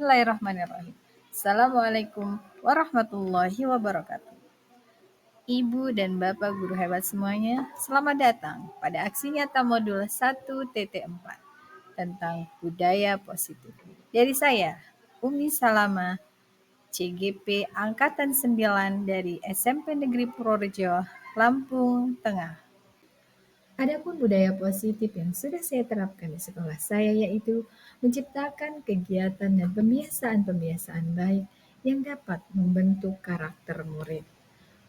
Bismillahirrahmanirrahim. Assalamualaikum warahmatullahi wabarakatuh. Ibu dan Bapak guru hebat semuanya, selamat datang pada aksi nyata modul 1.4 tentang budaya positif. Dari saya, Umi Salama, CGP Angkatan 9 dari SMP Negeri Purworejo, Lampung Tengah. Adapun budaya positif yang sudah saya terapkan di sekolah saya yaitu menciptakan kegiatan dan pembiasaan-pembiasaan baik yang dapat membentuk karakter murid.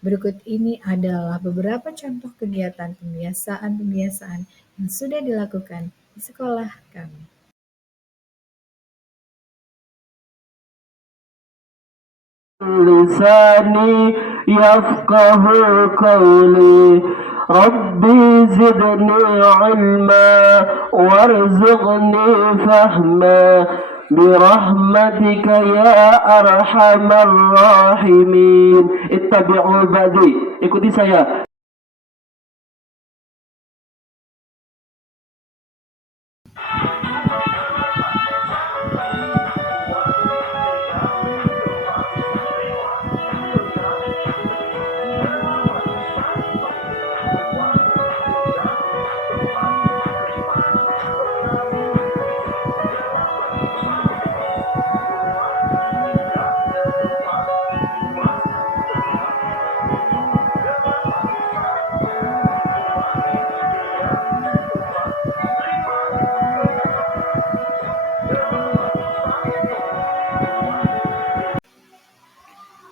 Berikut ini adalah beberapa contoh kegiatan pembiasaan-pembiasaan yang sudah dilakukan di sekolah kami. لساني يفقه قولي ربي زدني علما وارزقني فهما برحمتك يا أرحم الراحمين. اتبعوا بعدي, ikuti saya.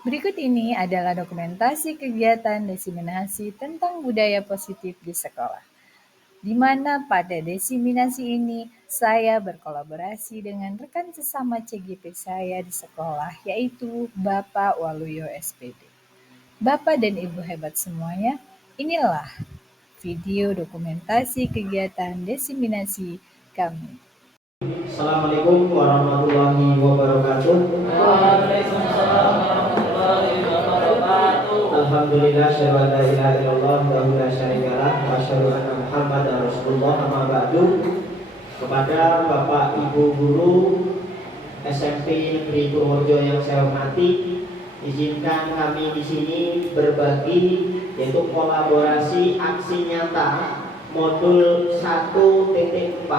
Berikut ini adalah dokumentasi kegiatan diseminasi tentang budaya positif di sekolah, di mana pada diseminasi ini saya berkolaborasi dengan rekan sesama CGP saya di sekolah, yaitu Bapak Waluyo SPD. Bapak dan Ibu hebat semuanya, inilah video dokumentasi kegiatan diseminasi kami. Assalamualaikum warahmatullahi wabarakatuh. Alhamdulillah, syahadu an la ilaha illallah wahdahu la syarikalah wa asyhadu anna Muhammadar Rasulullah. Amma ba'du. Kepada Bapak Ibu guru SMP Negeri Purworejo yang saya hormati, izinkan kami di sini berbagi yaitu kolaborasi aksi nyata modul 1.4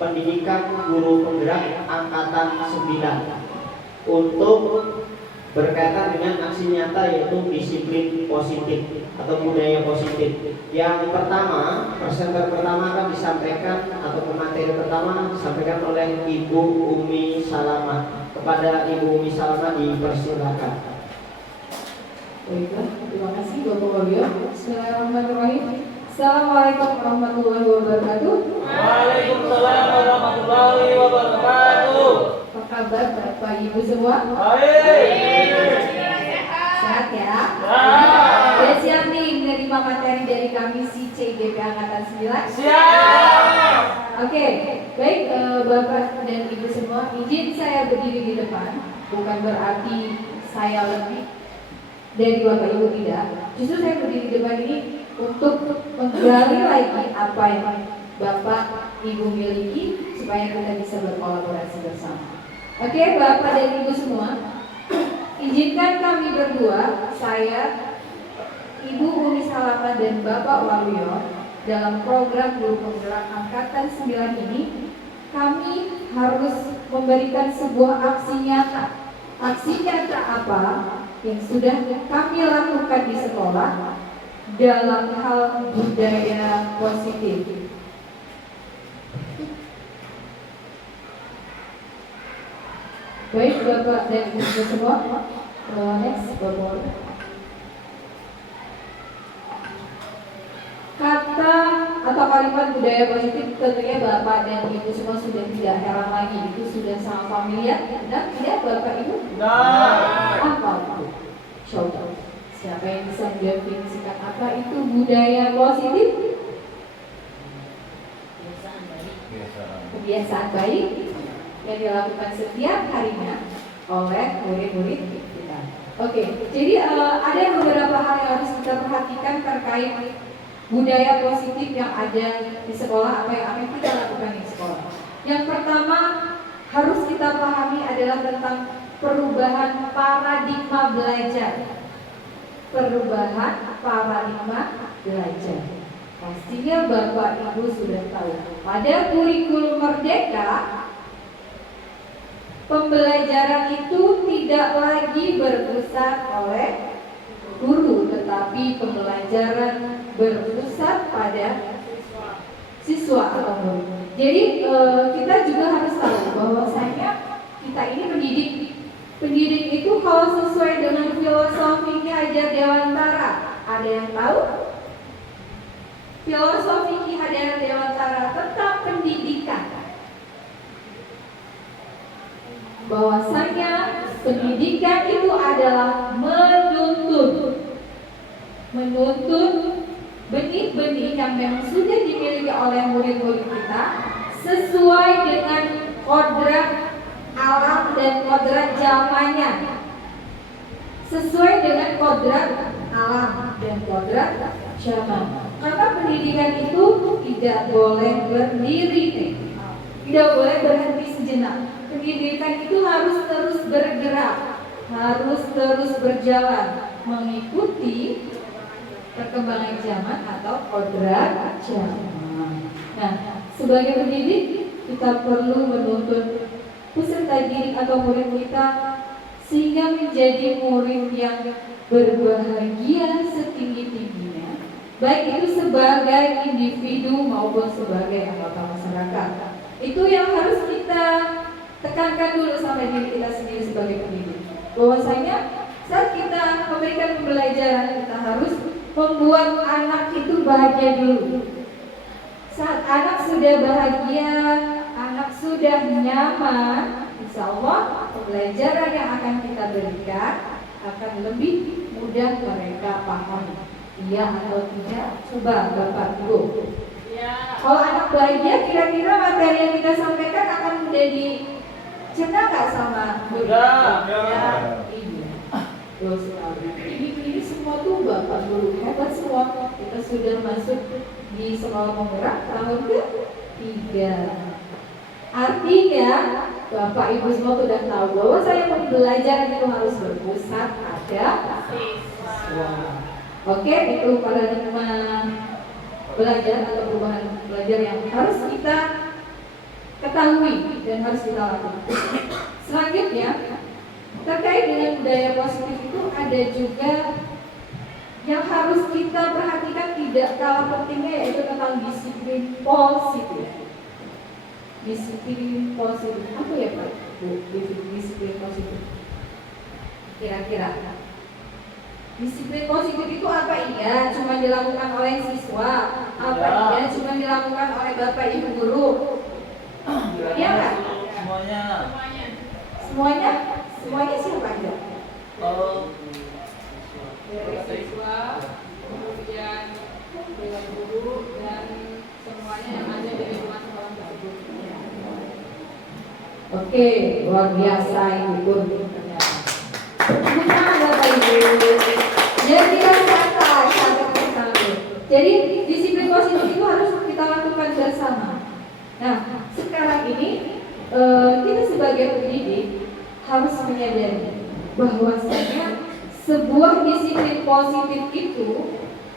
pendidikan guru penggerak angkatan 9 untuk berkaitan dengan aksi nyata yaitu disiplin positif atau budaya positif. Yang pertama, presenter pertama akan disampaikan atau materi pertama disampaikan oleh Ibu Umi Salama. Kepada Ibu Umi Salama dipersilakan. Baiklah, terima kasih Bapak Waluyo. Bismillahirrahmanirrahim. Assalamualaikum warahmatullahi wabarakatuh. Waalaikumsalam warahmatullahi wabarakatuh. Apa kabar Bapak Ibu semua? Baik. Sehat ya? Sudah siap nih menerima materi dari kami si CGP Angkatan 9? Siap. Oke, baik Bapak dan Ibu semua, izin saya berdiri di depan. Bukan berarti saya lebih dari Bapak Ibu, tidak. Justru saya berdiri di depan ini untuk menggali lagi apa yang Bapak Ibu miliki supaya kita bisa berkolaborasi bersama. Oke, Bapak dan Ibu semua, izinkan kami berdua, saya, Ibu Umi Salama dan Bapak Waluyo, dalam program guru penggerak angkatan 9 ini, kami harus memberikan sebuah aksi nyata. Aksi nyata apa yang sudah kami lakukan di sekolah dalam hal budaya positif. Baik Bapak dan Ibu semua, next Bapak. Kata atau kalimat budaya positif tentunya Bapak dan Ibu semua sudah tidak heran lagi, itu sudah sangat familiar. Dan tidak Bapak Ibu? Apa itu? Coba siapa yang bisa mendefinisikan apa itu budaya positif? Kebiasaan baik yang dilakukan setiap harinya oleh murid-murid kita. Oke, jadi ada beberapa hal yang harus kita perhatikan terkait budaya positif yang ada di sekolah, apa yang akan kita lakukan di sekolah. Yang pertama, harus kita pahami adalah tentang perubahan paradigma belajar. Perubahan paradigma belajar. Pastinya Bapak Ibu sudah tahu. Pada kurikulum Merdeka, pembelajaran itu tidak lagi berpusat oleh guru, tetapi pembelajaran berpusat pada siswa atau murid. Jadi kita juga harus tahu bahwasanya kita ini pendidik. Pendidik itu kalau sesuai dengan filosofi Ki Hajar Dewantara, ada yang tahu? Filosofi Ki Hajar Dewantara tentang pendidikan, bahwasanya pendidikan itu adalah menuntun benih-benih yang memang sudah dimiliki oleh murid-murid kita sesuai dengan kodrat alam dan kodrat zamannya, sesuai dengan kodrat alam dan kodrat zaman. Maka pendidikan itu tidak boleh berdiri, tidak boleh berhenti sejenak. Pendidikan itu harus terus bergerak, harus terus berjalan mengikuti perkembangan zaman atau kodrat zaman. Nah, sebagai pendidik kita perlu menuntun peserta didik atau murid kita sehingga menjadi murid yang berbahagia setinggi-tingginya, baik itu sebagai individu maupun sebagai anggota masyarakat. Itu yang harus kita tekankan dulu sama diri kita sendiri sebagai pendidik, bahwasanya saat kita memberikan pembelajaran kita harus membuat anak itu bahagia dulu. Saat anak sudah bahagia, anak sudah nyaman, insya Allah pembelajaran yang akan kita berikan akan lebih mudah mereka pahami. Iya atau tidak? Coba Bapak Ibu. Ya. Kalau anak bahagia, kira-kira materi yang kita sampaikan akan mudah dicerna nggak sama guru? Ya. Iya. Terus ini semua tuh Bapak Guru hebat semua. Kita sudah masuk di sekolah penggerak tahun ke-3. Artinya Bapak Ibu semua sudah tahu bahwa saya pembelajaran itu harus berpusat pada siswa. Oke, itu paradigma belajar atau perubahan belajar yang harus kita ketahui dan harus kita lakukan. Selanjutnya, terkait dengan budaya positif itu ada juga yang harus kita perhatikan tidak kalah pentingnya, yaitu tentang disiplin positif. Disiplin positif apa ya Pak? Disiplin positif. Kira-kira disiplin positif itu apa? Iya cuma dilakukan oleh siswa? Apa iya cuma dilakukan oleh Bapak Ibu guru? Iya nggak? Semuanya. Semuanya? Semuanya siapa aja? Dari siswa, kemudian dengan guru dan semuanya yang ada di lingkungan sekolah tersebut. Oke, luar biasa Ibu Pun. Bukan Bapak Ibu. Jadi Jadi disiplin positif itu harus kita lakukan bersama. Nah, sekarang ini kita sebagai pendidik harus menyadari bahwasanya sebuah disiplin positif itu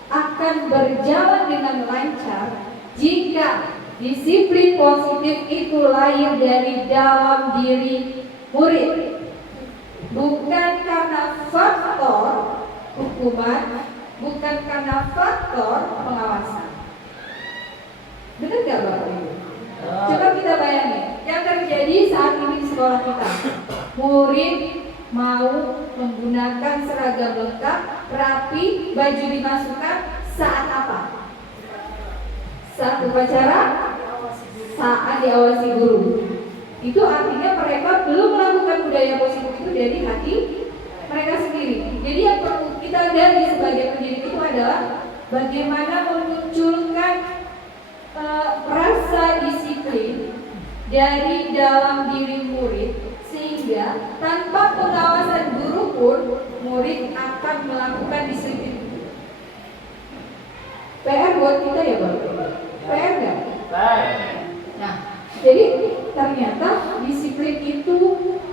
akan berjalan dengan lancar jika disiplin positif itu lahir dari dalam diri murid, bukan karena faktor hukuman, bukan karena faktor pengawasan. Benar gak Bapak Ibu? Coba kita bayangin yang terjadi saat ini di sekolah kita. Murid mau menggunakan seragam lengkap, rapi, baju dimasukkan saat apa? Saat upacara, saat diawasi guru. Itu artinya mereka belum melakukan budaya positif itu dari hati mereka sendiri. Jadi yang perlu kita gali sebagai pendidik itu adalah bagaimana memunculkan rasa disiplin dari dalam diri murid, sehingga tanpa pengawasan guru pun murid akan melakukan disiplin. PR buat kita ya Bapak. PR nggak? Baik. Nah, jadi ternyata disiplin itu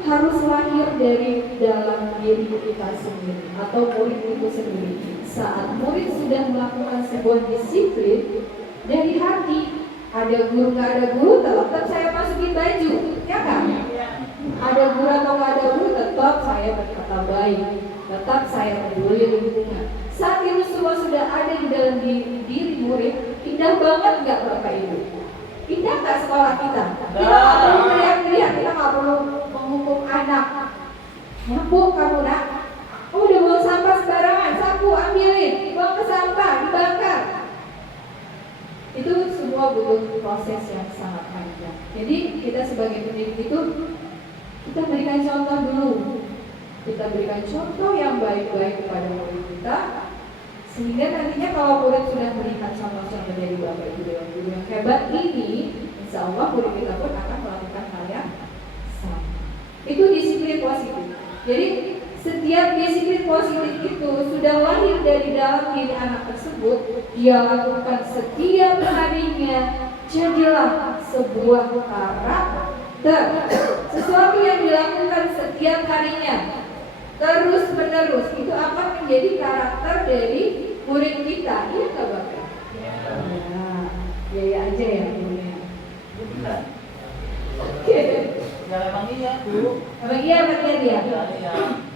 harus lahir dari dalam diri kita sendiri atau murid itu sendiri. Saat murid sudah melakukan sebuah disiplin dari hati, ada guru nggak ada guru tetap saya masukin baju, ya kan? Ada guru atau nggak ada guru tetap saya berkata baik, tetap saya peduli lingkungan. Saat itu semua sudah ada di dalam diri murid, indah banget nggak Bapak Ibu? Indah nggak sekolah kita? Kita nggak perlu teriak-teriak, kita nggak perlu menghukum anak. Nyapu kamu nak, kamu udah buang sampah sembarangan, sapu ambilin, buang ke sampah, dibakar. Itu semua butuh proses yang sangat panjang. Jadi kita sebagai pendidik itu kita berikan contoh dulu. Kita berikan contoh yang baik-baik kepada murid kita, sehingga nantinya kalau murid sudah melihat contoh-contoh dari Bapak Ibu dan guru yang hebat ini, insya Allah murid kita pun akan melakukan hal yang sama. Itu disiplin positif. Jadi setiap disiplin positif itu sudah lahir dari dalam diri anak tersebut, dia lakukan setiap harinya, jadilah sebuah karakter. Sesuatu yang dilakukan setiap harinya terus menerus itu akan menjadi karakter dari murid kita. Iya nggak Bapak? Ya aja ya gurunya. Oke. Ya emang iya Bu. Emang iya dia.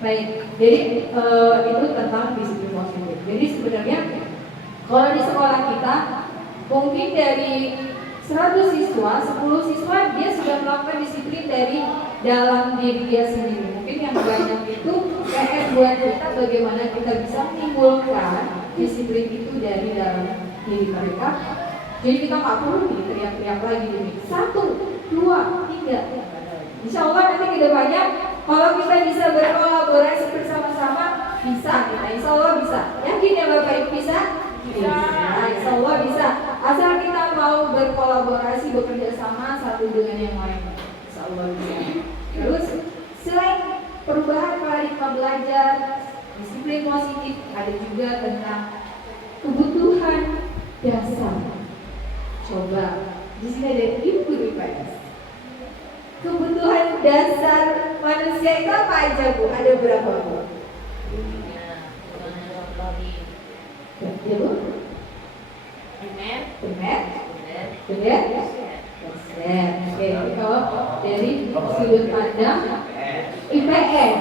Baik. Jadi itu tentang disiplin positif. Jadi sebenarnya kalau di sekolah kita mungkin dari 100 siswa, 10 siswa dia sudah melakukan disiplin dari dalam diri dia sendiri. Mungkin yang banyak itu PR buat kita bagaimana kita bisa menimbulkan disiplin itu dari dalam diri mereka. Jadi kita nggak perlu teriak-teriak lagi ini. 1, 2, 3. Insya Allah nanti kedepannya kalau kita bisa berkolaborasi bersama-sama bisa kita. Insya Allah bisa. Yakin ya Bapak Ibu bisa? Bisa. Insya Allah bisa. Asal kita mau berkolaborasi bekerja sama satu dengan yang lain. Insya Allah bisa. Terus selain perubahan paradigma belajar, disiplin positif, ada juga tentang kebutuhan dasar. Coba di sini ada ibu IPS. Kebutuhan dasar manusia itu apa aja Bu? Ada berapa Bu? Ya Bu? Benar? Oke, kalau dari sudut pandang IPS.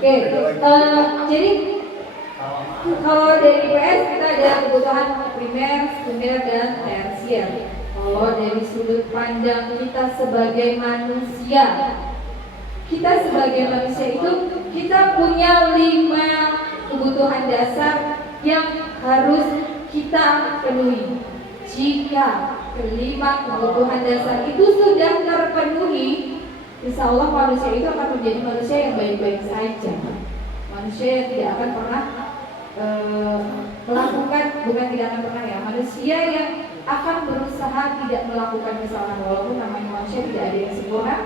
Oke, jadi kalau dari IPS kita ada kebutuhan primer, sekunder, dan tersier. Kalau dari sudut pandang kita sebagai manusia itu kita punya 5 kebutuhan dasar yang harus kita penuhi. Jika kelima kebutuhan dasar itu sudah terpenuhi, insya Allah manusia itu akan menjadi manusia yang baik-baik saja. Manusia yang tidak akan pernah melakukan, bukan tidak akan pernah ya, manusia yang akan berusaha tidak melakukan kesalahan. Walaupun namanya manusia tidak ada yang sempurna,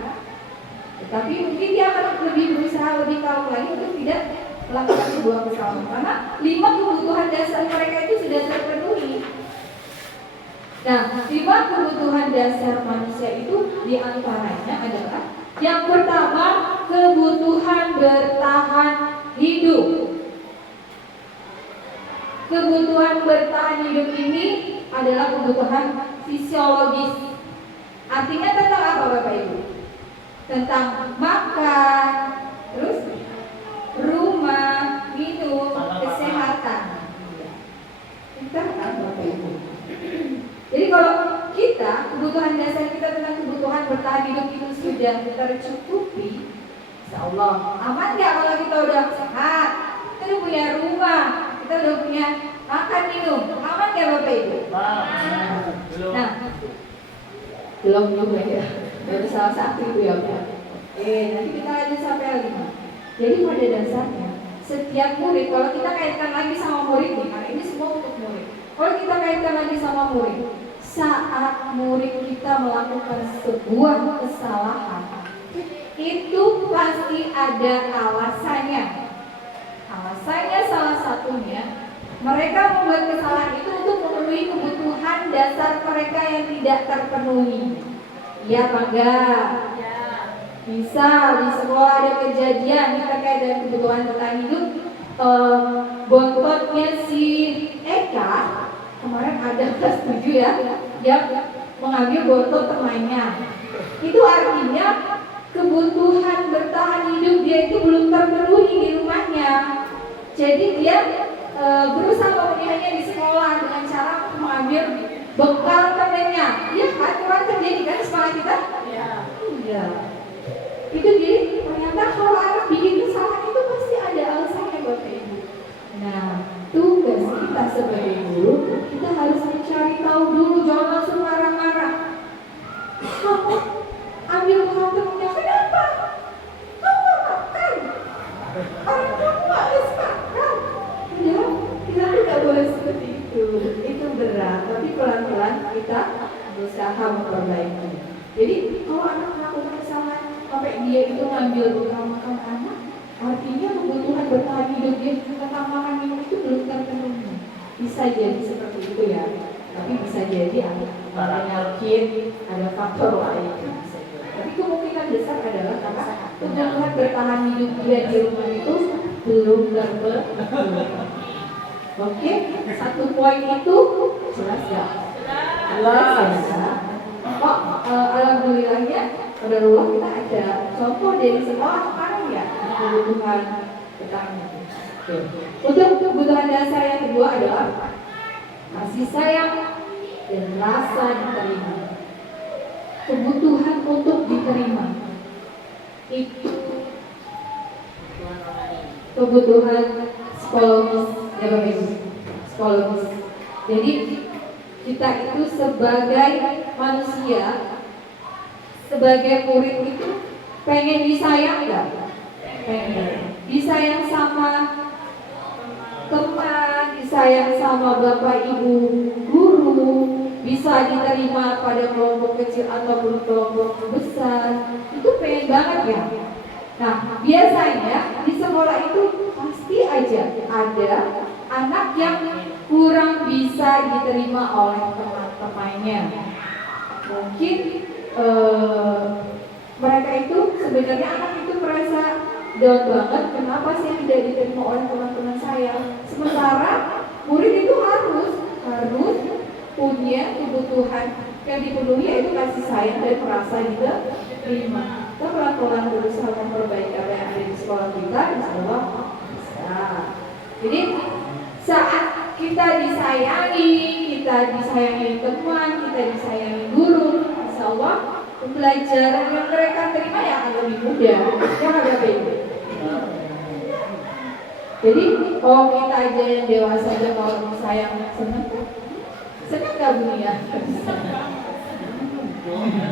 tetapi mungkin dia akan lebih berusaha lebih kalem lagi untuk tidak melakukan sebuah kesalahan karena 5 kebutuhan dasar mereka itu sudah terpenuhi. Nah, 5 kebutuhan dasar manusia itu diantaranya adalah yang pertama, kebutuhan bertahan hidup. Kebutuhan bertahan hidup ini adalah kebutuhan fisiologis. Artinya tentang apa Bapak Ibu? Tentang makan, terus rumah, minum, kesehatan. Pintar kan Bapak Ibu? Jadi kalau kita, kebutuhan dasar kita tentang kebutuhan bertahan hidup itu sudah tercukupi, insya Allah aman gak kalau kita udah sehat, kita udah punya rumah, kita udah punya makan minum, aman gak Bapak Ibu? Nah, belum juga ya, baru salah satu itu ya Pak. Nanti kita lanjut sampai 5. Jadi pada dasarnya setiap murid, kalau kita kaitkan lagi sama murid nih, karena ini semua untuk murid. Kalau kita kaitkan lagi sama murid, saat murid kita melakukan sebuah kesalahan, itu pasti ada alasannya. Alasannya salah satu Mereka membuat kesalahan itu untuk memenuhi kebutuhan dasar mereka yang tidak terpenuhi. Iya apa enggak? Bisa di sekolah ada kejadian ini terkait dengan kebutuhan bertahan hidup. Bontotnya si Eka kemarin ada kelas 7 ya, yang mengambil bontot temannya. Itu artinya kebutuhan bertahan hidup dia itu belum terpenuhi di rumahnya. Jadi dia berusaha memenuhinya di sekolah dengan cara mengambil bekal temannya. Iya kan, kemarin terjadi kan sekolah kita? Iya. Itu jadi ternyata kalau anak bikin kesalahan itu pasti ada alasannya buat ibu. Nah, tugas kita sebagai guru, kita harus mencari tahu dulu, jangan langsung marah-marah. Kamu ambil bekal temannya, kenapa? Kamu gak makan? Orang kamu gak makan? Ya, kita tidak boleh seperti itu berat, tapi pelan-pelan kita berusaha memperbaiki. Jadi kalau anak melakukan kesalahan sampai dia itu ngambil bekal makan anak, artinya kebutuhan bertahan hidup dia tentang makan minum itu belum terpenuhi. Bisa jadi seperti itu ya, tapi bisa jadi ada penyakit, ada faktor lain. Tapi kemungkinan besar adalah karena kebutuhan bertahan hidup dia di rumah itu belum terpenuhi. Oke, satu poin itu jelas ya? Jelas ya. Kok alhamdulillahnya pada ruang kita ada contoh dari sekolah kemarin ya kebutuhan bertahan. Untuk kebutuhan dasar yang kedua adalah kasih sayang dan rasa diterima. Kebutuhan untuk diterima itu kebutuhan psikologis ya Bapak Ibu, psikologis. Jadi kita itu sebagai manusia, sebagai murid itu pengen disayang nggak? Pengen disayang sama teman, disayang sama bapak ibu guru, bisa diterima pada kelompok kecil ataupun kelompok besar, itu pengen banget ya. Nah, biasanya di sekolah itu pasti aja ada anak yang kurang bisa diterima oleh teman-temannya. Mungkin mereka itu sebenarnya anak itu merasa down banget, kenapa sih tidak diterima oleh teman-teman saya. Sementara murid itu harus punya kebutuhan yang dipenuhi, yaitu kasih sayang dan merasa diterima. Kita pelan-pelan berusaha memperbaiki apa yang ada di sekolah kita, insya Allah bisa. Jadi saat kita disayangi teman, kita disayangi guru, insya Allah pembelajaran yang mereka terima ya akan lebih mudah. Ya Bapak Ibu. Jadi kalau kita aja yang dewasa aja kalau disayang senang nggak Bu ya?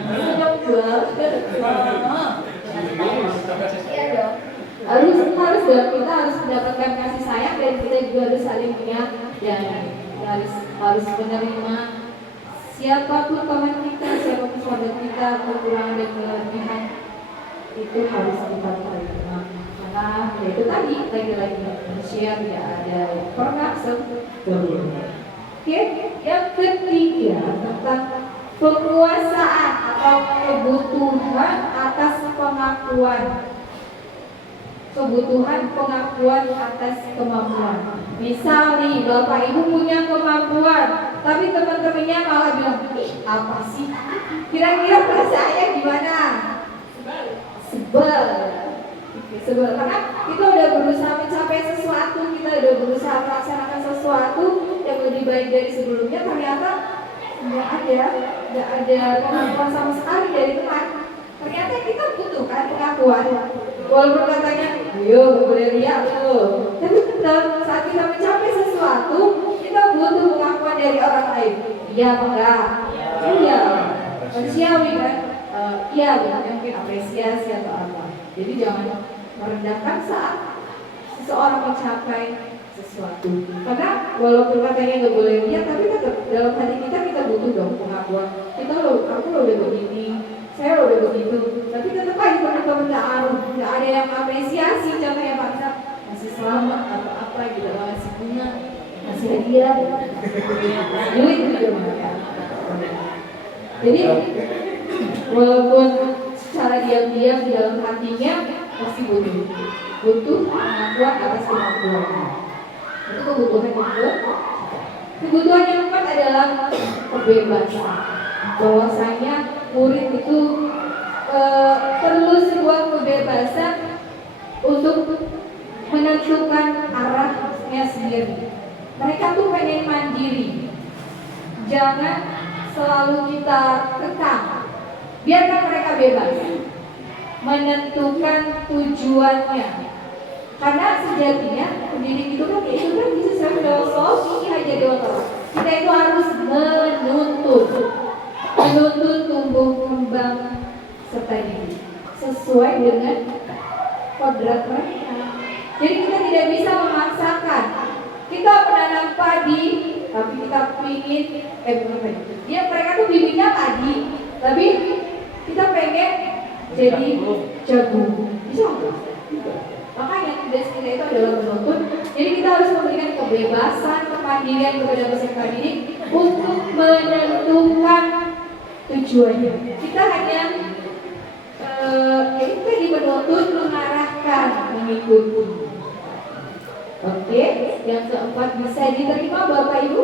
Senang banget. Iya dong. Harus dong, kita harus mendapatkan kasih sayang dan kita juga harus saling menyayangi. Harus menerima siapapun teman kita, siapapun sahabat kita, kekurangan dan kelebihan itu harus kita terima. Karena itu tadi lagi-lagi manusia tidak ada yang pernah sempurna. Oke, yang ketiga tentang penguasaan atau kebutuhan atas pengakuan. Kebutuhan pengakuan atas kemampuan. Misal nih Bapak Ibu punya kemampuan, tapi teman-temannya malah bilang, ih apa sih? Kira-kira perasaannya gimana? Sebel. Karena kita udah berusaha mencapai sesuatu, kita udah berusaha melaksanakan sesuatu yang lebih baik dari sebelumnya, ternyata nggak ada pengakuan sama sekali dari teman. Ternyata kita butuhkan pengakuan. Walaupun katanya, yo boleh lihat tuh, tapi tetap saat kita mencapai sesuatu, kita butuh pengakuan dari orang lain. Iya apa enggak? Iya. Manusiawi kan? Iya, mungkin apresiasi atau apa. Jadi jangan merendahkan saat seseorang mencapai sesuatu. Karena walaupun katanya nggak boleh lihat, tapi tetap dalam hati kita butuh dong pengakuan. Aku udah begini, saya udah begitu, tapi tetap aja teman-teman nggak ada yang apresiasi. Contohnya Pak Isa masih selamat atau apa gitu, masih bunga, masih dia duit juga mahal. Jadi walaupun secara diam-diam di dalam hatinya pasti butuh pengakuan atas kemampuannya. Itu kebutuhan yang kedua. Kebutuhan yang keempat adalah kebebasan. Bahwasanya murid itu perlu sebuah kebebasan untuk menentukan arahnya sendiri. Mereka tuh pengen mandiri. Jangan selalu kita kekang. Biarkan mereka bebas menentukan tujuannya. Karena sejatinya pendidik itu kan bisa sesuai filosofi Hajar Dewantara. Kita itu harus menuntut tumbuh kembang serta diri sesuai dengan kodrat mereka. Jadi kita tidak bisa memaksakan. Kita menanam padi, tapi kita ingin mereka tuh bibitnya padi, tapi kita pengen jadi jagung. Bisa nggak? Makanya tugas kita itu adalah menuntut. Jadi kita harus memberikan kebebasan, kemandirian kepada peserta didik untuk menentukan tujuannya. Kita hanya itu tadi menuntut, mengarahkan, mengikuti. Oke, yang keempat bisa diterima Bapak Ibu?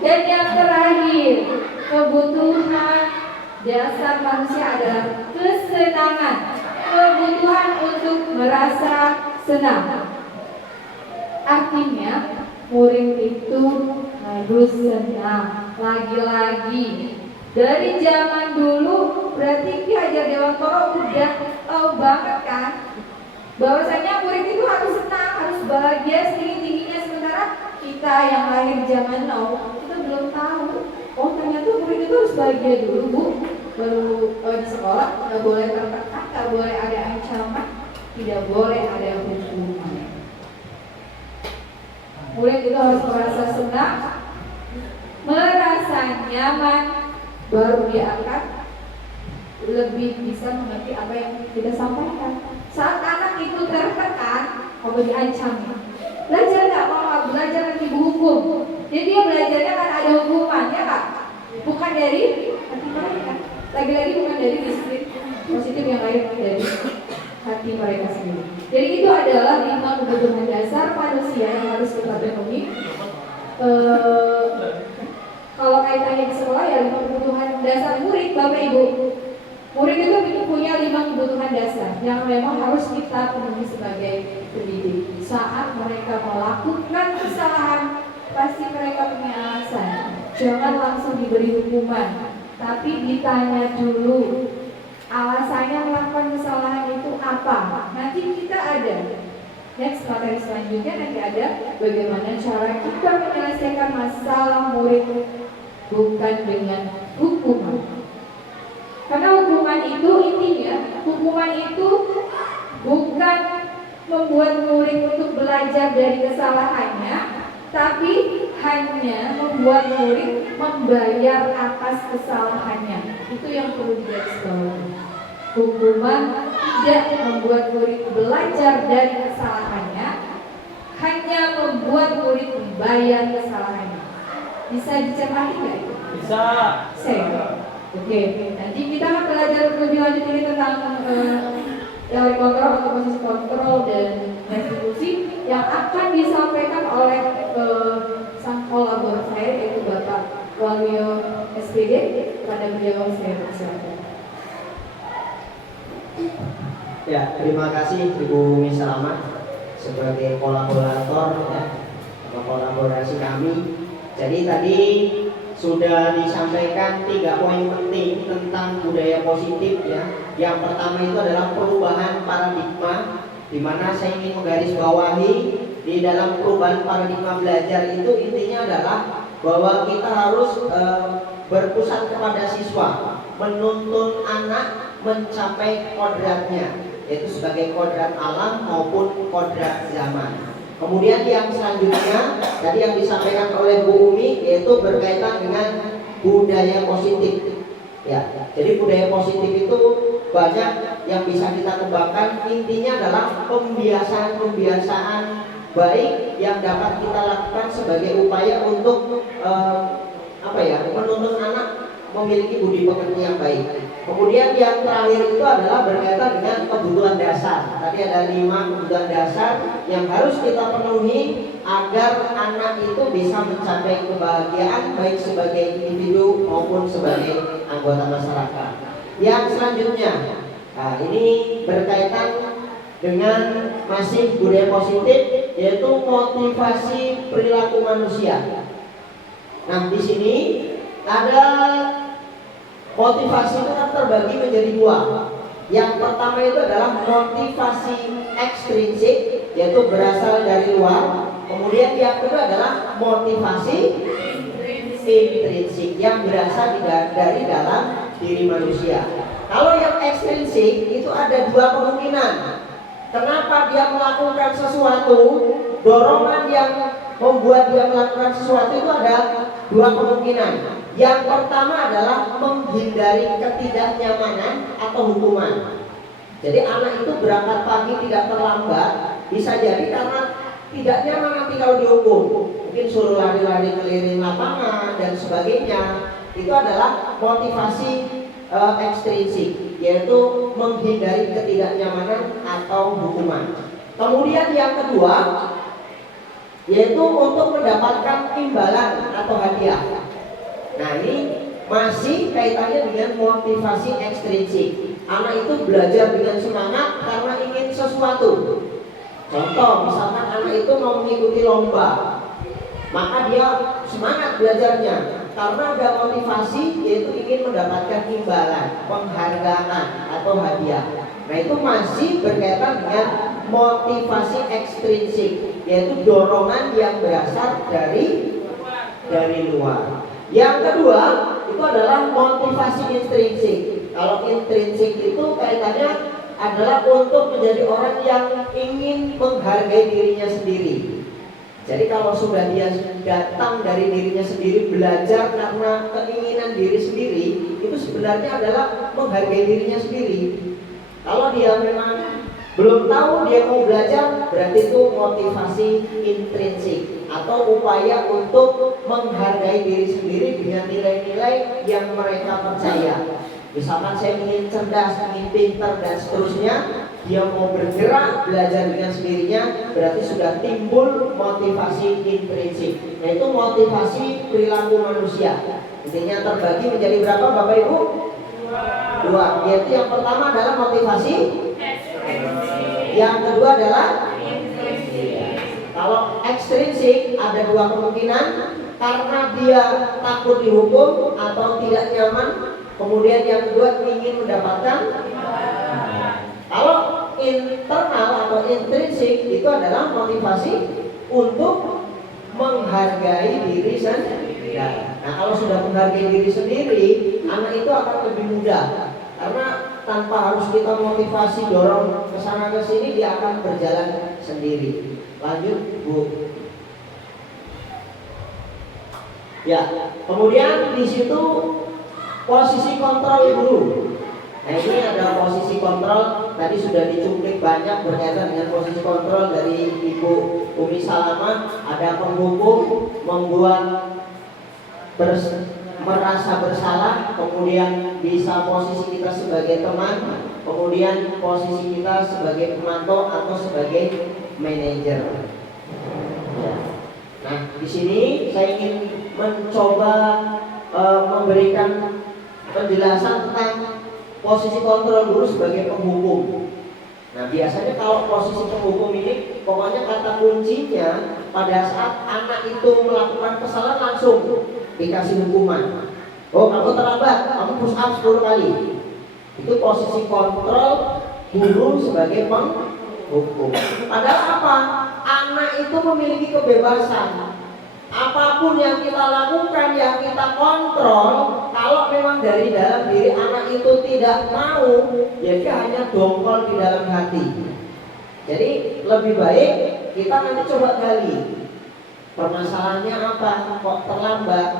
Dan yang terakhir, kebutuhan dasar manusia adalah kesenangan. Kebutuhan untuk merasa senang. Artinya murid itu harus senang. Lagi-lagi dari zaman dulu berarti Ki Hajar Dewantara udah tahu banget kan bahwasanya murid itu harus senang, harus bahagia setinggi-tingginya. Sementara kita yang lahir zaman now kita belum tahu. Oh ternyata murid itu harus bahagia dulu Bu. Baru di sekolah nggak boleh tertekan, nggak boleh ada ancaman, tidak boleh ada hukuman. Murid itu harus merasa senang, merasa nyaman, baru dia akan lebih bisa mengerti apa yang kita sampaikan. Saat anak itu tertekan, apa diancam? Belajar nggak mau, belajar nanti dihukum. Jadi dia belajarnya kan ada hukumannya Kak, bukan dari hati mereka. Lagi-lagi bukan dari disiplin positif yang lain dari hati mereka sendiri. Jadi itu adalah 5 kebutuhan dasar manusia yang harus kita penuhi. Kalau kaitannya di sekolah ya 5 kebutuhan dasar murid Bapak Ibu. Murid itu punya 5 kebutuhan dasar yang memang harus kita penuhi sebagai pendidik. Saat mereka melakukan kesalahan, pasti mereka punya alasan. Jangan langsung diberi hukuman, tapi ditanya dulu alasannya melakukan kesalahan itu apa. Nanti kita ada next materi selanjutnya, nanti ada bagaimana cara kita menyelesaikan masalah murid bukan dengan hukuman. Karena hukuman itu intinya, hukuman itu bukan membuat murid untuk belajar dari kesalahannya, tapi hanya membuat murid membayar atas kesalahannya. Itu yang perlu digarisbawahi. Hukuman tidak membuat murid belajar dari kesalahannya, hanya membuat murid membayar kesalahannya. Bisa dicermati nggak itu? Bisa. Oke, nanti kita akan belajar lebih lanjut ini tentang teori kontrol atau posisi kontrol dan restitusi yang akan disampaikan oleh sang kolaborator saya yaitu Bapak Waluyo SPD. Kepada beliau saya persilakan. Ya, terima kasih Ibu Misalama sebagai kolaborator ya, atau kolaborasi kami. Jadi tadi sudah disampaikan 3 poin penting tentang budaya positif ya. Yang pertama itu adalah perubahan paradigma, di mana saya ingin menggarisbawahi di dalam perubahan paradigma belajar itu intinya adalah bahwa kita harus berpusat kepada siswa, menuntun anak mencapai kodratnya, yaitu sebagai kodrat alam maupun kodrat zaman. Kemudian yang selanjutnya tadi yang disampaikan oleh Bu Umi yaitu berkaitan dengan budaya positif. Ya, jadi budaya positif itu banyak yang bisa kita kembangkan. Intinya adalah pembiasaan baik yang dapat kita lakukan sebagai upaya untuk menuntun anak memiliki budi pekerti yang baik. Kemudian yang terakhir itu adalah berkaitan dengan kebutuhan dasar. Tadi ada 5 kebutuhan dasar yang harus kita penuhi agar anak itu bisa mencapai kebahagiaan baik sebagai individu maupun sebagai anggota masyarakat. Yang selanjutnya, nah ini berkaitan dengan masih budaya positif, yaitu motivasi perilaku manusia. Nah di sini ada motivasi itu kan terbagi menjadi 2. Yang pertama itu adalah motivasi ekstrinsik, yaitu berasal dari luar. Kemudian yang kedua adalah motivasi intrinsik yang berasal dari dalam diri manusia. Kalau yang ekstrinsik itu ada 2 kemungkinan. Kenapa dia melakukan sesuatu? Dorongan yang membuat dia melakukan sesuatu itu ada 2 kemungkinan. Yang pertama adalah menghindari ketidaknyamanan atau hukuman. Jadi anak itu berangkat pagi tidak terlambat, bisa jadi karena tidak nyaman nanti kalau dihukum. Mungkin suruh lari-lari keliling lapangan dan sebagainya. Itu adalah motivasi ekstrinsik, yaitu menghindari ketidaknyamanan atau hukuman. Kemudian yang kedua, yaitu untuk mendapatkan imbalan atau hadiah. Nah ini masih kaitannya dengan motivasi ekstrinsik. Anak itu belajar dengan semangat karena ingin sesuatu. Contoh, misalkan anak itu mau mengikuti lomba, maka dia semangat belajarnya karena ada motivasi, yaitu ingin mendapatkan imbalan, penghargaan atau hadiah. Nah itu masih berkaitan dengan motivasi ekstrinsik, yaitu dorongan yang berasal dari luar. Yang kedua itu adalah motivasi intrinsik. Kalau intrinsik itu kaitannya adalah untuk menjadi orang yang ingin menghargai dirinya sendiri. Jadi kalau sudah dia datang dari dirinya sendiri, belajar karena keinginan diri sendiri, itu sebenarnya adalah menghargai dirinya sendiri. Kalau dia memang belum tahu dia mau belajar, berarti itu motivasi intrinsik atau upaya untuk menghargai diri sendiri dengan nilai-nilai yang mereka percaya. Misalkan saya ingin cerdas, ingin pintar dan seterusnya, dia mau bergerak belajar dengan sendirinya, berarti sudah timbul motivasi intrinsik, yaitu motivasi perilaku manusia. Intinya terbagi menjadi berapa Bapak Ibu? 2. Yaitu yang pertama adalah motivasi, yang kedua adalah kalau ekstrinsik ada 2 kemungkinan, karena dia takut dihukum atau tidak nyaman. Kemudian yang kedua ingin mendapatkan. Kalau internal atau intrinsik itu adalah motivasi untuk menghargai diri sendiri. Nah kalau sudah menghargai diri sendiri, anak itu akan lebih mudah, karena tanpa harus kita motivasi dorong ke sana ke sini, dia akan berjalan sendiri. Lanjut Bu. Ya, kemudian di situ posisi kontrol dulu. Nah ini ada posisi kontrol, tadi sudah dicuplik banyak berkaitan dengan posisi kontrol dari Ibu Umi Salamah. Ada penghukum, membuat merasa bersalah, kemudian bisa posisi kita sebagai teman, kemudian posisi kita sebagai pemantau atau sebagai manajer. Nah di sini saya ingin mencoba memberikan penjelasan tentang posisi kontrol dulu sebagai penghukum. Nah biasanya kalau posisi penghukum ini, pokoknya kata kuncinya pada saat anak itu melakukan kesalahan langsung dikasih hukuman. Oh kamu terlambat, kamu push up 10 kali. Itu posisi kontrol guru sebagai penghukum. Padahal apa? Anak itu memiliki kebebasan. Apapun yang kita lakukan, yang kita kontrol, kalau memang dari dalam diri anak itu tidak mau, ya dia hanya dongkol di dalam hati. Jadi lebih baik kita nanti coba gali permasalahannya apa, kok terlambat.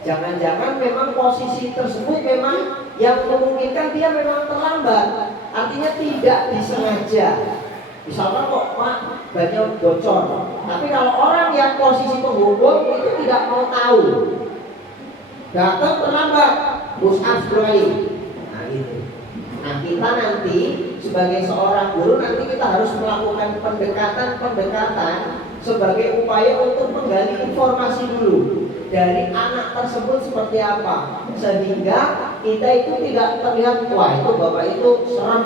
Jangan-jangan memang posisi tersebut memang yang memungkinkan dia memang terlambat, artinya tidak disengaja. Misalkan kok Pak banyak bocor, Tapi kalau orang yang posisi penghukum itu tidak mau tahu, datang terlambat, push up 10 kali. Nah gitu. Nah kita nanti sebagai seorang guru nanti kita harus melakukan pendekatan sebagai upaya untuk menggali informasi dulu dari anak tersebut seperti apa, sehingga kita itu tidak terlihat wah itu bapak itu serem,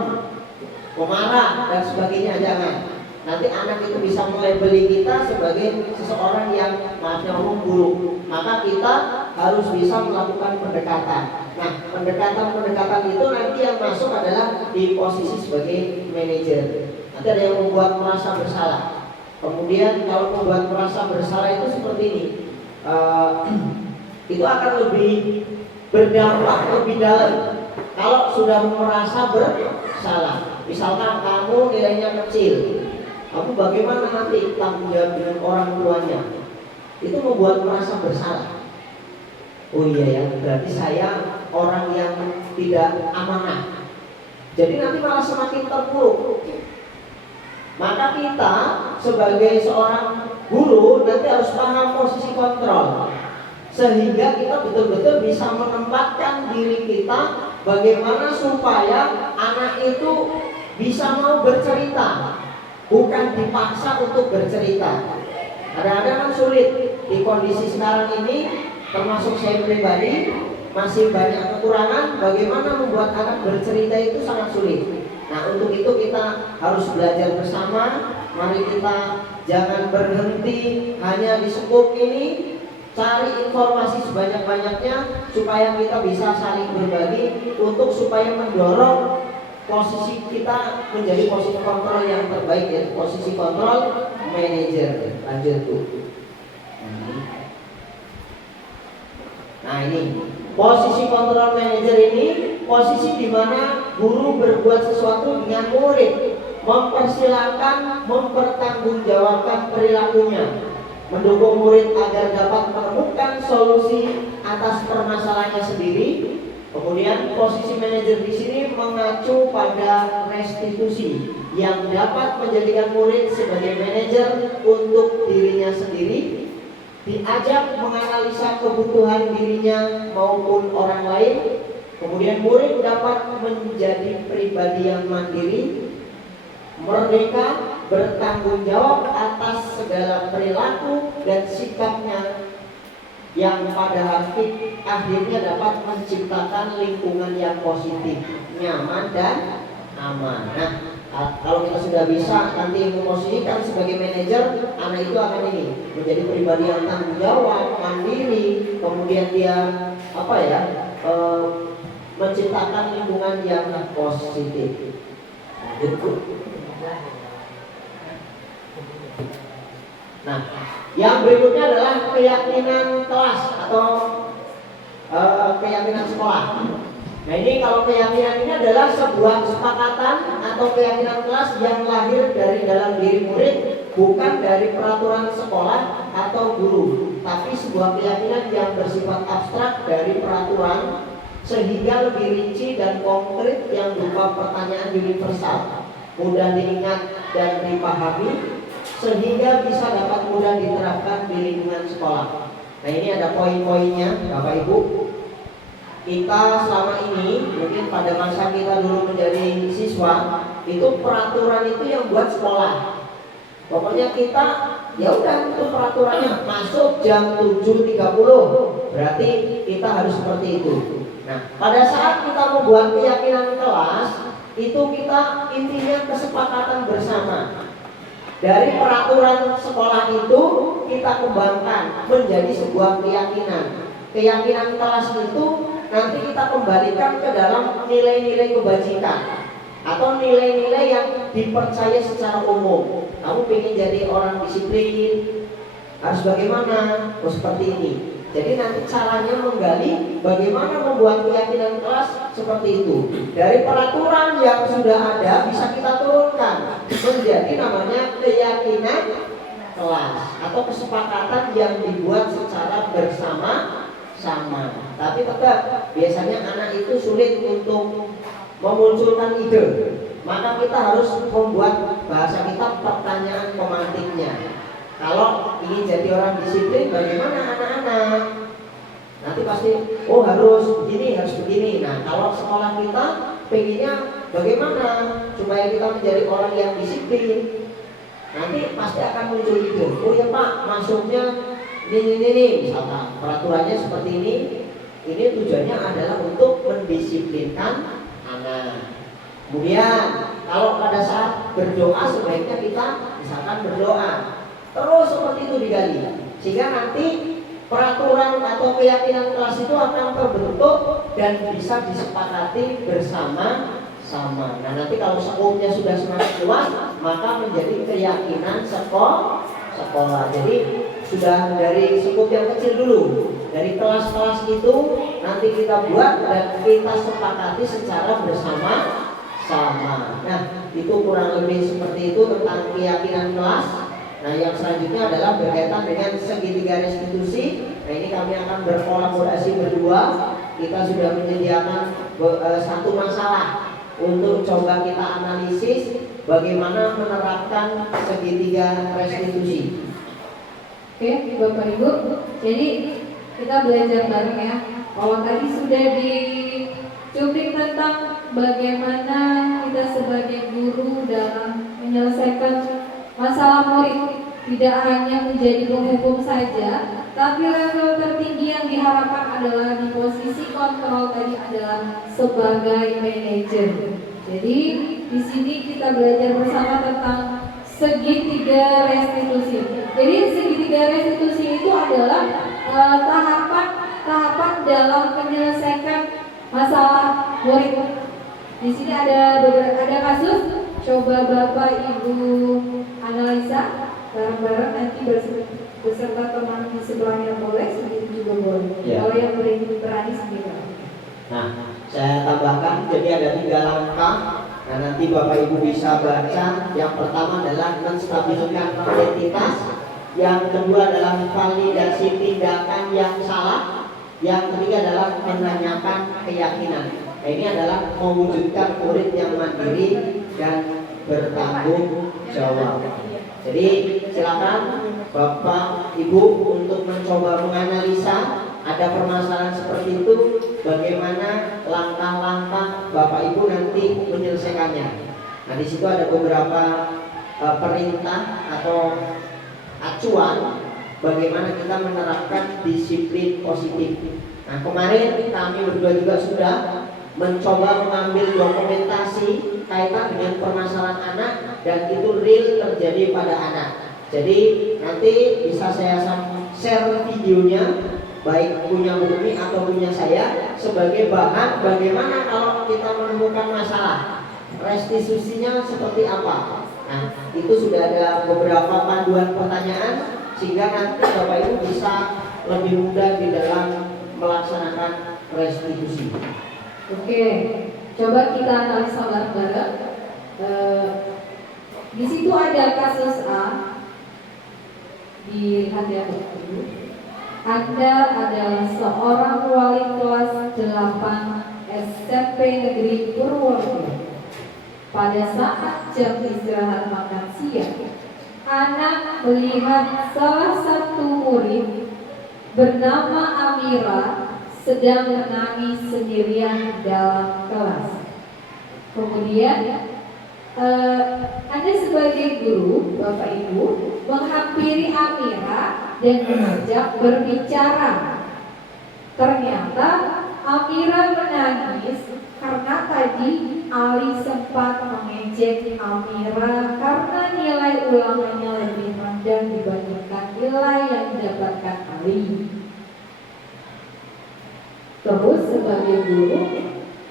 pemarah dan sebagainya. Jangan. Nanti anak itu bisa melabeli kita sebagai seseorang yang maafnya umum buruk. Maka kita harus bisa melakukan pendekatan. Nah, pendekatan itu nanti yang masuk adalah di posisi sebagai manajer. Nanti ada yang membuat merasa bersalah. Kemudian kalau membuat merasa bersalah itu seperti ini, itu akan lebih berdampak lebih dalam. Kalau sudah merasa bersalah, misalkan kamu nilainya kecil, kamu bagaimana nanti tanggung jawab dengan orang tuanya? Itu membuat merasa bersalah. Oh iya ya, berarti saya orang yang tidak amanah. Jadi nanti malah semakin terpuruk. Maka kita sebagai seorang guru nanti harus paham posisi kontrol, sehingga kita betul-betul bisa menempatkan diri kita bagaimana supaya anak itu bisa mau bercerita, bukan dipaksa untuk bercerita. Kadang-kadang kan sulit di kondisi sekarang ini, termasuk saya pribadi masih banyak kekurangan. Bagaimana membuat anak bercerita itu sangat sulit. Nah untuk itu kita harus belajar bersama. Mari kita jangan berhenti hanya di skup ini, cari informasi sebanyak-banyaknya supaya kita bisa saling berbagi untuk supaya mendorong posisi kita menjadi posisi kontrol yang terbaik, ya, posisi kontrol manajer. Lanjut tuh. Nah ini posisi kontrol manajer ini posisi di mana guru berbuat sesuatu dengan murid, mempersilahkan, mempertanggungjawabkan perilakunya, mendukung murid agar dapat menemukan solusi atas permasalahannya sendiri. Kemudian posisi manajer di sini mengacu pada restitusi yang dapat menjadikan murid sebagai manajer untuk dirinya sendiri, diajak menganalisa kebutuhan dirinya maupun orang lain. Kemudian murid dapat menjadi pribadi yang mandiri, merdeka, bertanggung jawab atas segala perilaku dan sikapnya, yang pada akhirnya dapat menciptakan lingkungan yang positif, nyaman dan aman. Nah, kalau kita sudah bisa nanti memposisikan sebagai manajer, anak itu akan ini menjadi pribadi yang tanggung jawab, mandiri, kemudian dia menciptakan lingkungan yang positif. Nah, yang berikutnya adalah keyakinan kelas atau keyakinan sekolah. Nah ini kalau keyakinan ini adalah sebuah kesepakatan atau keyakinan kelas yang lahir dari dalam diri murid, bukan dari peraturan sekolah atau guru, tapi sebuah keyakinan yang bersifat abstrak dari peraturan, sehingga lebih rinci dan konkret yang berupa pertanyaan universal, mudah diingat dan dipahami, sehingga bisa dapat mudah diterapkan di lingkungan sekolah. Nah ini ada poin-poinnya Bapak Ibu. Kita selama ini, mungkin pada masa kita dulu menjadi siswa, itu peraturan itu yang buat sekolah. Pokoknya kita ya udah itu peraturannya, masuk jam 7.30, berarti kita harus seperti itu. Nah pada saat kita membuat keyakinan kelas, itu kita intinya kesepakatan bersama. Dari peraturan sekolah itu kita kembangkan menjadi sebuah keyakinan. Keyakinan kelas itu nanti kita kembalikan ke dalam nilai-nilai kebajikan atau nilai-nilai yang dipercaya secara umum. Kamu ingin jadi orang disiplin, harus bagaimana? Oh seperti ini. Jadi nanti caranya menggali bagaimana membuat keyakinan kelas seperti itu. Dari peraturan yang sudah ada bisa kita turunkan menjadi namanya keyakinan kelas atau kesepakatan yang dibuat secara bersama-sama. Tapi tetap biasanya anak itu sulit untuk memunculkan ide. Maka kita harus membuat bahasa kita pertanyaan pemantiknya. Kalau menjadi orang disiplin, bagaimana anak-anak? Nanti pasti, oh harus begini. Nah, kalau sekolah kita pengennya bagaimana supaya kita menjadi orang yang disiplin? Nanti pasti akan muncul ide. Oh ya Pak, masuknya ini, misalkan peraturannya seperti ini. Ini tujuannya adalah untuk mendisiplinkan anak. Kemudian kalau pada saat berdoa sebaiknya kita misalkan berdoa terus seperti itu digali, sehingga nanti peraturan atau keyakinan kelas itu akan terbentuk dan bisa disepakati bersama-sama. Nah, nanti kalau skopnya sudah semakin luas, maka menjadi keyakinan sekolah. Jadi sudah dari skop yang kecil dulu, dari kelas-kelas itu nanti kita buat dan kita sepakati secara bersama-sama. Nah, itu kurang lebih seperti itu tentang keyakinan kelas. Nah, yang selanjutnya adalah berkaitan dengan segitiga restitusi. Nah, ini kami akan berkolaborasi berdua. Kita sudah menyediakan satu masalah untuk coba kita analisis bagaimana menerapkan segitiga restitusi. Oke, Bapak Ibu. Jadi kita belajar bareng ya. Kalau tadi sudah dicuplik tentang bagaimana kita sebagai guru dalam menyelesaikan masalah murid, tidak hanya menjadi penghukum saja, tapi level tertinggi yang diharapkan adalah di posisi kontrol tadi adalah sebagai manajer. Jadi di sini kita belajar bersama tentang segitiga restitusi. Jadi segitiga restitusi itu adalah tahapan dalam menyelesaikan masalah murid. Di sini ada kasus. Coba Bapak Ibu analisa bareng-bareng, nanti beserta teman di sebelahnya boleh, sendiri juga boleh. Ya. Kalau yang berani sendiri. Nah, saya tambahkan, jadi ada 3 langkah. Nah, nanti Bapak Ibu bisa baca. Yang pertama adalah menstabilkan identitas. Yang kedua adalah validasi tindakan yang salah. Yang ketiga adalah menanyakan keyakinan. Nah, ini adalah mewujudkan murid yang mandiri dan bertanggung jawab. Jadi silakan Bapak Ibu untuk mencoba menganalisa ada permasalahan seperti itu, bagaimana langkah-langkah Bapak Ibu nanti menyelesaikannya. Nah, di situ ada beberapa perintah atau acuan bagaimana kita menerapkan disiplin positif. Nah, kemarin kami berdua juga sudah mencoba mengambil dokumentasi kaitan dengan permasalahan anak dan itu real terjadi pada anak. Jadi nanti bisa saya share videonya, baik punya Bumi atau punya saya, sebagai bahan bagaimana kalau kita menemukan masalah restitusinya seperti apa. Nah, itu sudah ada beberapa panduan pertanyaan sehingga nanti Bapak Ibu bisa lebih mudah di dalam melaksanakan restitusi. Oke, coba kita analisa bareng-bareng. Di situ ada kasus A. Dilihat ya Bapak Ibu. Anda adalah seorang wali kelas 8 SMP Negeri Purworejo. Pada saat jam istirahat makan siang, anak melihat salah satu murid bernama Amira sedang menangis sendirian dalam kelas. Kemudian Anda sebagai guru, Bapak Ibu, menghampiri Amira dan mengajak berbicara. Ternyata Amira menangis karena tadi Ali sempat mengejek Amira karena nilai ulangannya lebih rendah dibandingkan nilai yang didapatkan Ali. Terus sebagai guru,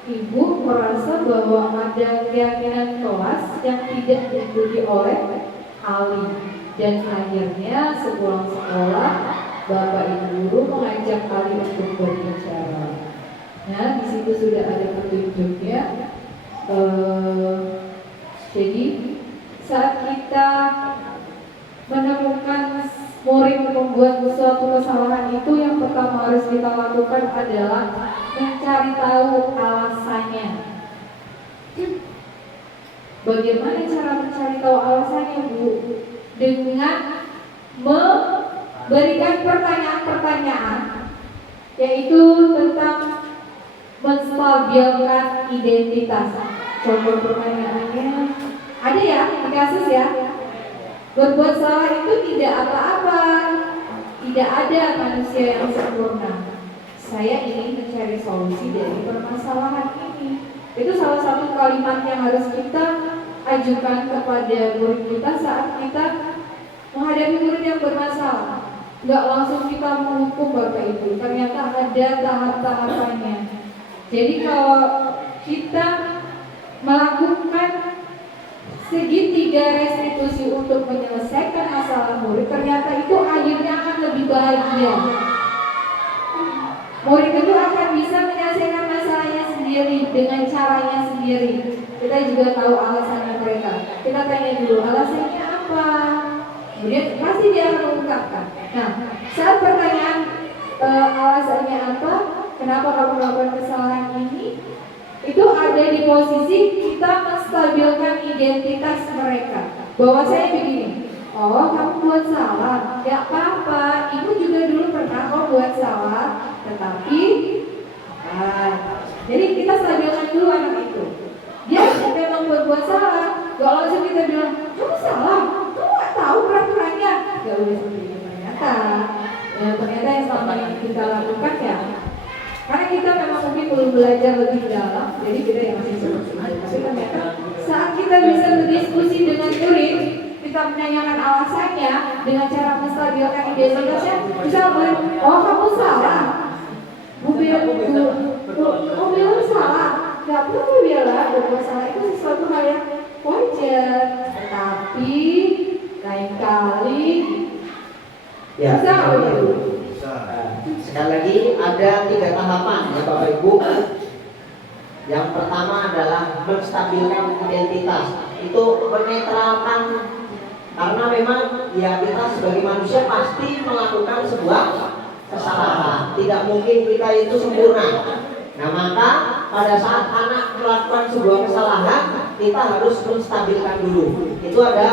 Ibu merasa bahwa ada keyakinan kelas yang tidak diikuti oleh Ali, dan akhirnya sepulang sekolah Bapak Ibu guru mengajak Ali untuk berbicara. Nah, di situ sudah ada petunjuknya. Jadi saat kita menemukan murid membuat suatu kesalahan itu, yang pertama harus kita lakukan adalah mencari tahu alasannya. Bagaimana cara mencari tahu alasannya, Bu? Dengan berikan pertanyaan-pertanyaan yaitu tentang menstabilkan identitas. Contoh pertanyaannya ada ya di kasus ya. Berbuat salah itu tidak apa-apa. Tidak ada manusia yang sempurna. Saya ingin mencari solusi dari permasalahan ini. Itu salah satu kalimat yang harus kita ajukan kepada murid kita saat kita menghadapi murid yang bermasalah. Nggak langsung kita menghukum Bapak Ibu. Ternyata ada tahap-tahapannya. Jadi kalau kita melakukan segitiga restitusi untuk menyelesaikan masalah murid, ternyata itu akhirnya akan lebih bahagia. Murid itu akan bisa menyelesaikan masalahnya sendiri dengan caranya sendiri. Kita juga tahu alasannya mereka. Kita tanya dulu alasannya apa. Kemudian pasti dia akan mengungkapkan. Nah, saat pertanyaan alasannya apa, kenapa kamu melakukan kesalahan ini, itu ada di posisi kita menstabilkan identitas mereka. Bahwa saya begini, oh kamu buat salah, gak apa-apa, ibu juga dulu pernah kok buat salah, tetapi jadi kita stabilkan dulu anak itu. Dia memang buat salah, gak langsung kita bilang kamu salah, kamu gak tahu peraturannya. Gak boleh seperti itu ternyata. Ya, ternyata yang selama ini kita lakukan ya, karena kita memang mungkin belum belajar lebih dalam, jadi kita yang masih seperti itu. Tapi ternyata saat kita bisa berdiskusi dengan murid, kita menanyakan alasannya dengan cara menstabilkan identitasnya, bisa bilang, oh kamu salah, mobil salah, nggak perlu bilang bahwa salah itu sesuatu hal yang wajar, tetapi lain kali Ya, bisa nggak Bu? sekali lagi ada 3 tahapan ya Bapak Ibu. Yang pertama adalah menstabilkan identitas. Itu menetralkan, karena memang ya kita sebagai manusia pasti melakukan sebuah kesalahan. Tidak mungkin kita itu sempurna. Nah maka pada saat anak melakukan sebuah kesalahan, kita harus menstabilkan dulu. Itu ada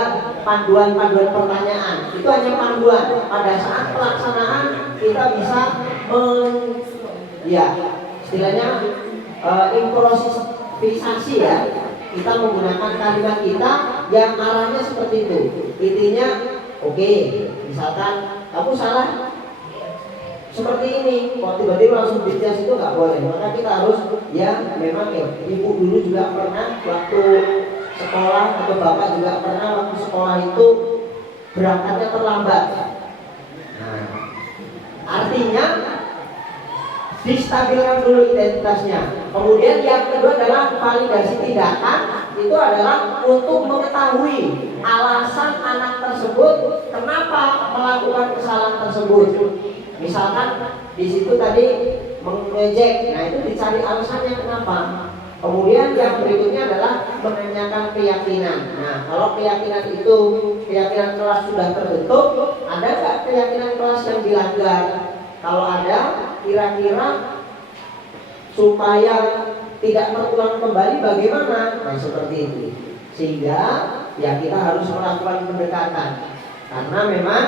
panduan-panduan pertanyaan. Itu hanya panduan. Pada saat pelaksanaan kita bisa istilahnya improvisasi ya. Kita menggunakan kalimat kita yang arahnya seperti itu. Intinya, oke, misalkan kamu salah seperti ini, kok tiba-tiba langsung bicara itu nggak boleh. Maka kita harus memang ibu dulu juga pernah waktu sekolah atau bapak juga pernah waktu sekolah itu berangkatnya terlambat. Nah, artinya distabilkan dulu identitasnya. Kemudian yang kedua adalah validasi tindakan. Itu adalah untuk mengetahui alasan anak tersebut kenapa melakukan kesalahan tersebut. Misalkan di situ tadi mengejek, nah itu dicari alasannya kenapa. Kemudian yang berikutnya adalah menanyakan keyakinan. Nah kalau keyakinan itu, keyakinan kelas sudah terbentuk, ada nggak keyakinan kelas yang dilanggar? Kalau ada, kira-kira supaya tidak terulang kembali bagaimana? Nah seperti itu. Sehingga ya kita harus melakukan pendekatan. Karena memang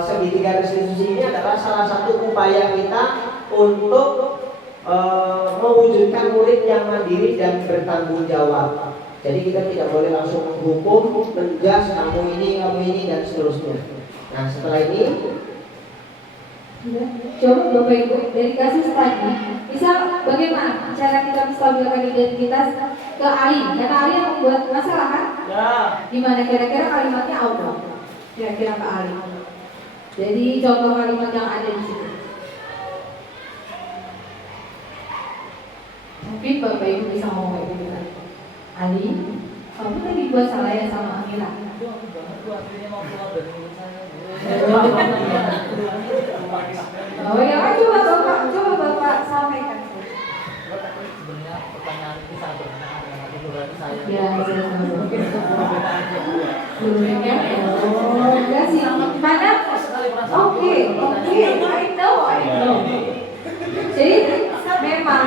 segitiga restitusi ini adalah salah satu upaya kita untuk mewujudkan murid yang mandiri dan bertanggung jawab. Jadi kita tidak boleh langsung menghukum, menjas kamu ini dan seterusnya. Nah setelah ini coba Bapak Ibu dari kasus tadi, misal bagaimana cara kita menstabilkan identitas ke Ali, karena Ali yang membuat masalah kan? Ya. Gimana kira-kira kalimatnya Allah? Kira-kira ke Ali. Jadi contoh kalimat yang ada di situ. Mungkin Bapak Ibu bisa ngomong gitu kan. Ali, kamu tadi buat salah ya sama Amira. Oh ya, coba Bapak sampaikan. Sebenarnya pertanyaan ini sangat berkenaan dengan hati nurani saya. Ya, oh, enggak sih. Mana? Oke, I know. Jadi memang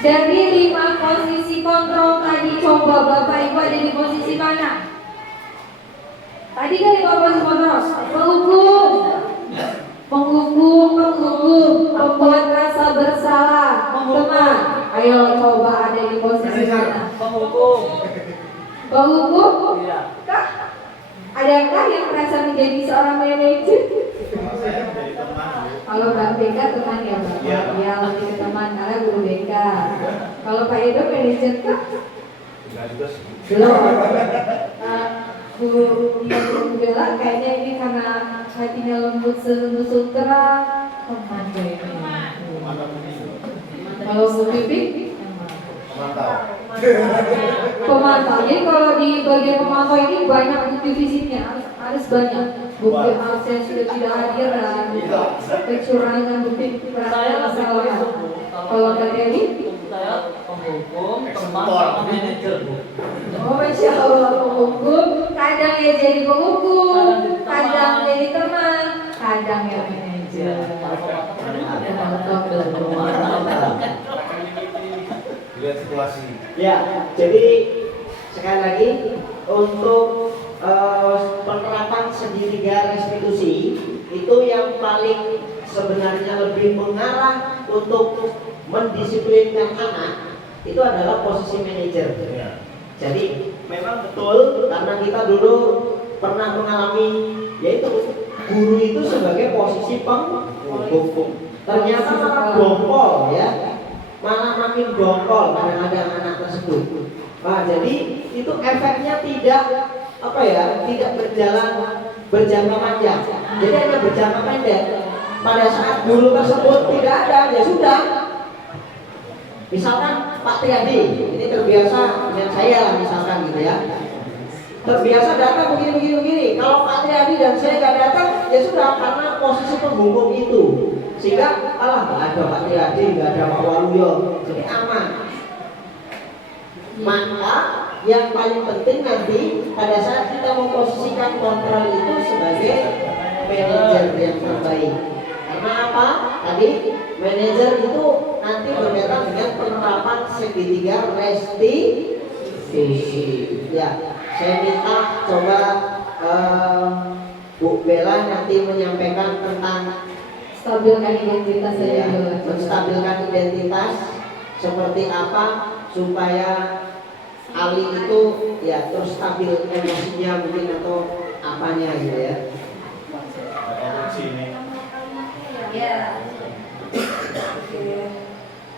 dari 5 posisi kontrol tadi, coba Bapak Ibu ada di posisi mana? Tadi kan 5 posisi kontrol, menghukum, Ayo coba ada di posisi mana? Penghukum. Penghukum? Iya. Kak, adakah yang merasa menjadi seorang manajer? Kalau Mbak BK teman ya Mbak? Ya, lebih ke teman karena guru BK. Kalau Pak Edo manajer kah? Belum. Bu Bella kayaknya ini karena hatinya lembut selembut sutra teman kayaknya. Kalau Bu Pipi? Pemantau. Jadi kalau di bagian pemantau ini banyak divisinya, harus banyak. Bukti absen sudah tidak hadir dan kecurangan bukti perasaan kesalahan. Kalau Kak Dewi? Saya penghukum, teman, sama manajer, Bu. Oh, Masya Allah, penghukum. Kadang ya jadi penghukum, kadang jadi teman, kadang ya manajer. Lihat situasi. Ya, jadi sekali lagi untuk penerapan segitiga restitusi itu yang paling sebenarnya lebih mengarah untuk mendisiplinkan anak itu adalah posisi manajer. Jadi memang betul karena kita dulu pernah mengalami yaitu guru itu sebagai posisi penghukum. Ternyata malah gompol ya, malah makin gompol kadang-kadang anak tersebut. Nah, jadi itu efeknya tidak tidak berjangka panjang. Jadi hanya berjangka pendek. Pada saat guru tersebut tidak ada, ya sudah. Misalkan Pak Triadi, ini terbiasa dengan saya lah misalkan gitu ya. Terbiasa datang begini. Kalau Pak Triadi dan saya nggak datang, ya sudah karena posisi penghukum itu. Sehingga nggak ada Pak Triadi, nggak ada Pak Waluyo, jadi aman. Maka yang paling penting nanti pada saat kita memposisikan kontrol itu sebagai manajer yang terbaik. Karena apa? Tadi manajer itu nanti berkaitan dengan penerapan segitiga restitusi. Ya, saya minta coba Bu Bella nanti menyampaikan tentang stabilkan identitas ya, menstabilkan identitas seperti apa supaya Ali itu ya terus stabil emosinya mungkin atau apanya gitu ya. Ya. Oke.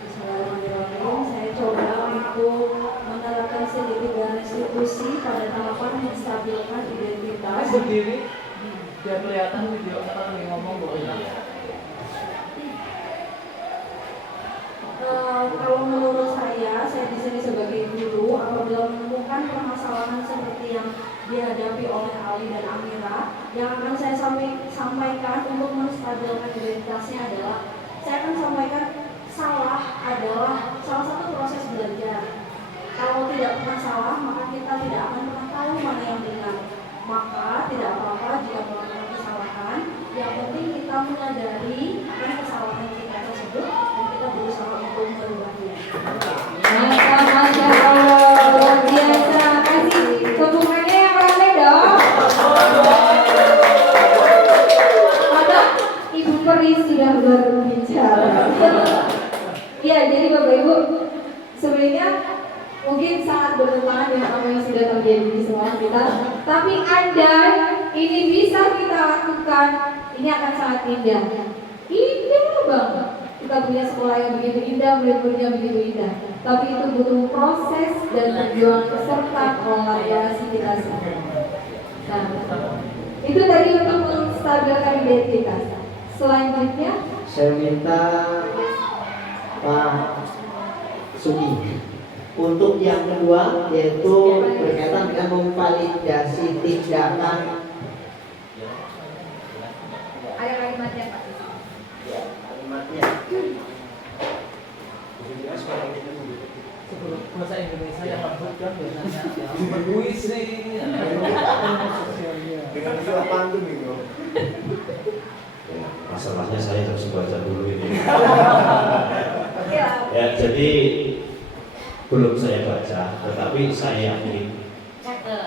Bismillahirrahmanirrahim. Saya coba untuk menerapkan segitiga restitusi pada tahapan menstabilkan identitas. Berdiri, biar kelihatan video kita lagi ngomong boleh. Kalau menurut saya di sini sebagai guru, apabila menemukan permasalahan seperti yang dihadapi oleh Ali dan Amira, yang akan saya sampaikan untuk menstabilkan identitasnya adalah saya akan sampaikan salah adalah salah satu proses belajar. Kalau tidak pernah salah, maka kita tidak akan pernah tahu mana yang benar. Maka tidak apa-apa jika melakukan kesalahan. Yang penting kita menyadari akan kesalahan kita tersebut dan kita berusaha untuk merubahnya. Masya Allah, luar biasa. Kasih tepukannya yang rame dong. Maka Ibu Peri sudah berbicara. Ya, jadi Bapak Ibu, sebenarnya mungkin sangat bertentangan dengan apa yang sudah terjadi di sekolah kita. Tapi andai ini bisa kita lakukan, ini akan sangat indah. Indah banget. Kita punya sekolah yang begitu indah, murid-muridnya begitu indah. Tapi itu butuh proses dan perjuangan serta kolaborasi kita semua. Nah, itu tadi untuk menstabilkan identitas. Selanjutnya, Saya minta Pak Sugi untuk yang kedua yaitu berkaitan dengan memvalidasi tindakan. Ada kalimatnya Pak. Kalimatnya. Bahasa Indonesia yang maksudkan biasanya berpuisi. Dengan istilah pantun itu. Ya, masalahnya saya harus baca dulu ini. Ya, jadi belum saya baca, tetapi saya yakin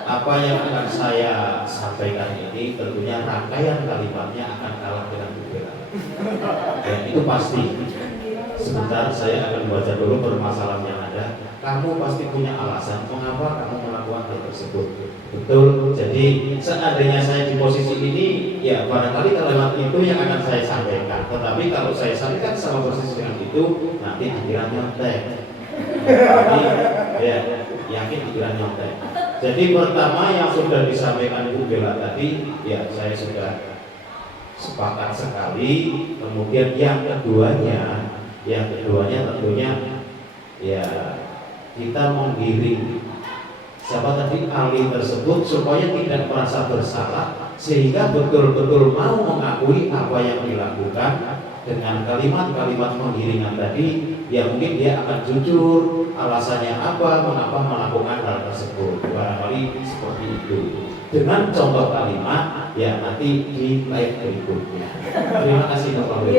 apa yang akan saya sampaikan ini tentunya rangkaian kalimatnya akan kalah dengan beberapa. Ya, itu pasti. sebentar saya akan baca dulu permasalahan yang ada. Kamu pasti punya alasan mengapa kamu melakukan hal tersebut. Betul. Jadi seandainya saya di posisi ini, ya barangkali kalimat itu yang akan saya sampaikan. Tetapi kalau saya sampaikan sama posisi dengan itu, nanti pikiran nyontek. Jadi ya yakin pikiran nyontek. Jadi pertama yang sudah disampaikan Ibu Bella tadi, ya saya sudah sepakat sekali. Kemudian yang keduanya tentunya ya kita menggiring siapa tadi ahli tersebut supaya tidak merasa bersalah sehingga betul-betul mau mengakui apa yang dilakukan dengan kalimat-kalimat penggiringan tadi. Ya mungkin dia akan jujur alasannya apa, mengapa melakukan hal tersebut, barangkali seperti itu dengan contoh kalimat ya nanti di live berikutnya. Terima kasih Bapak Ibu.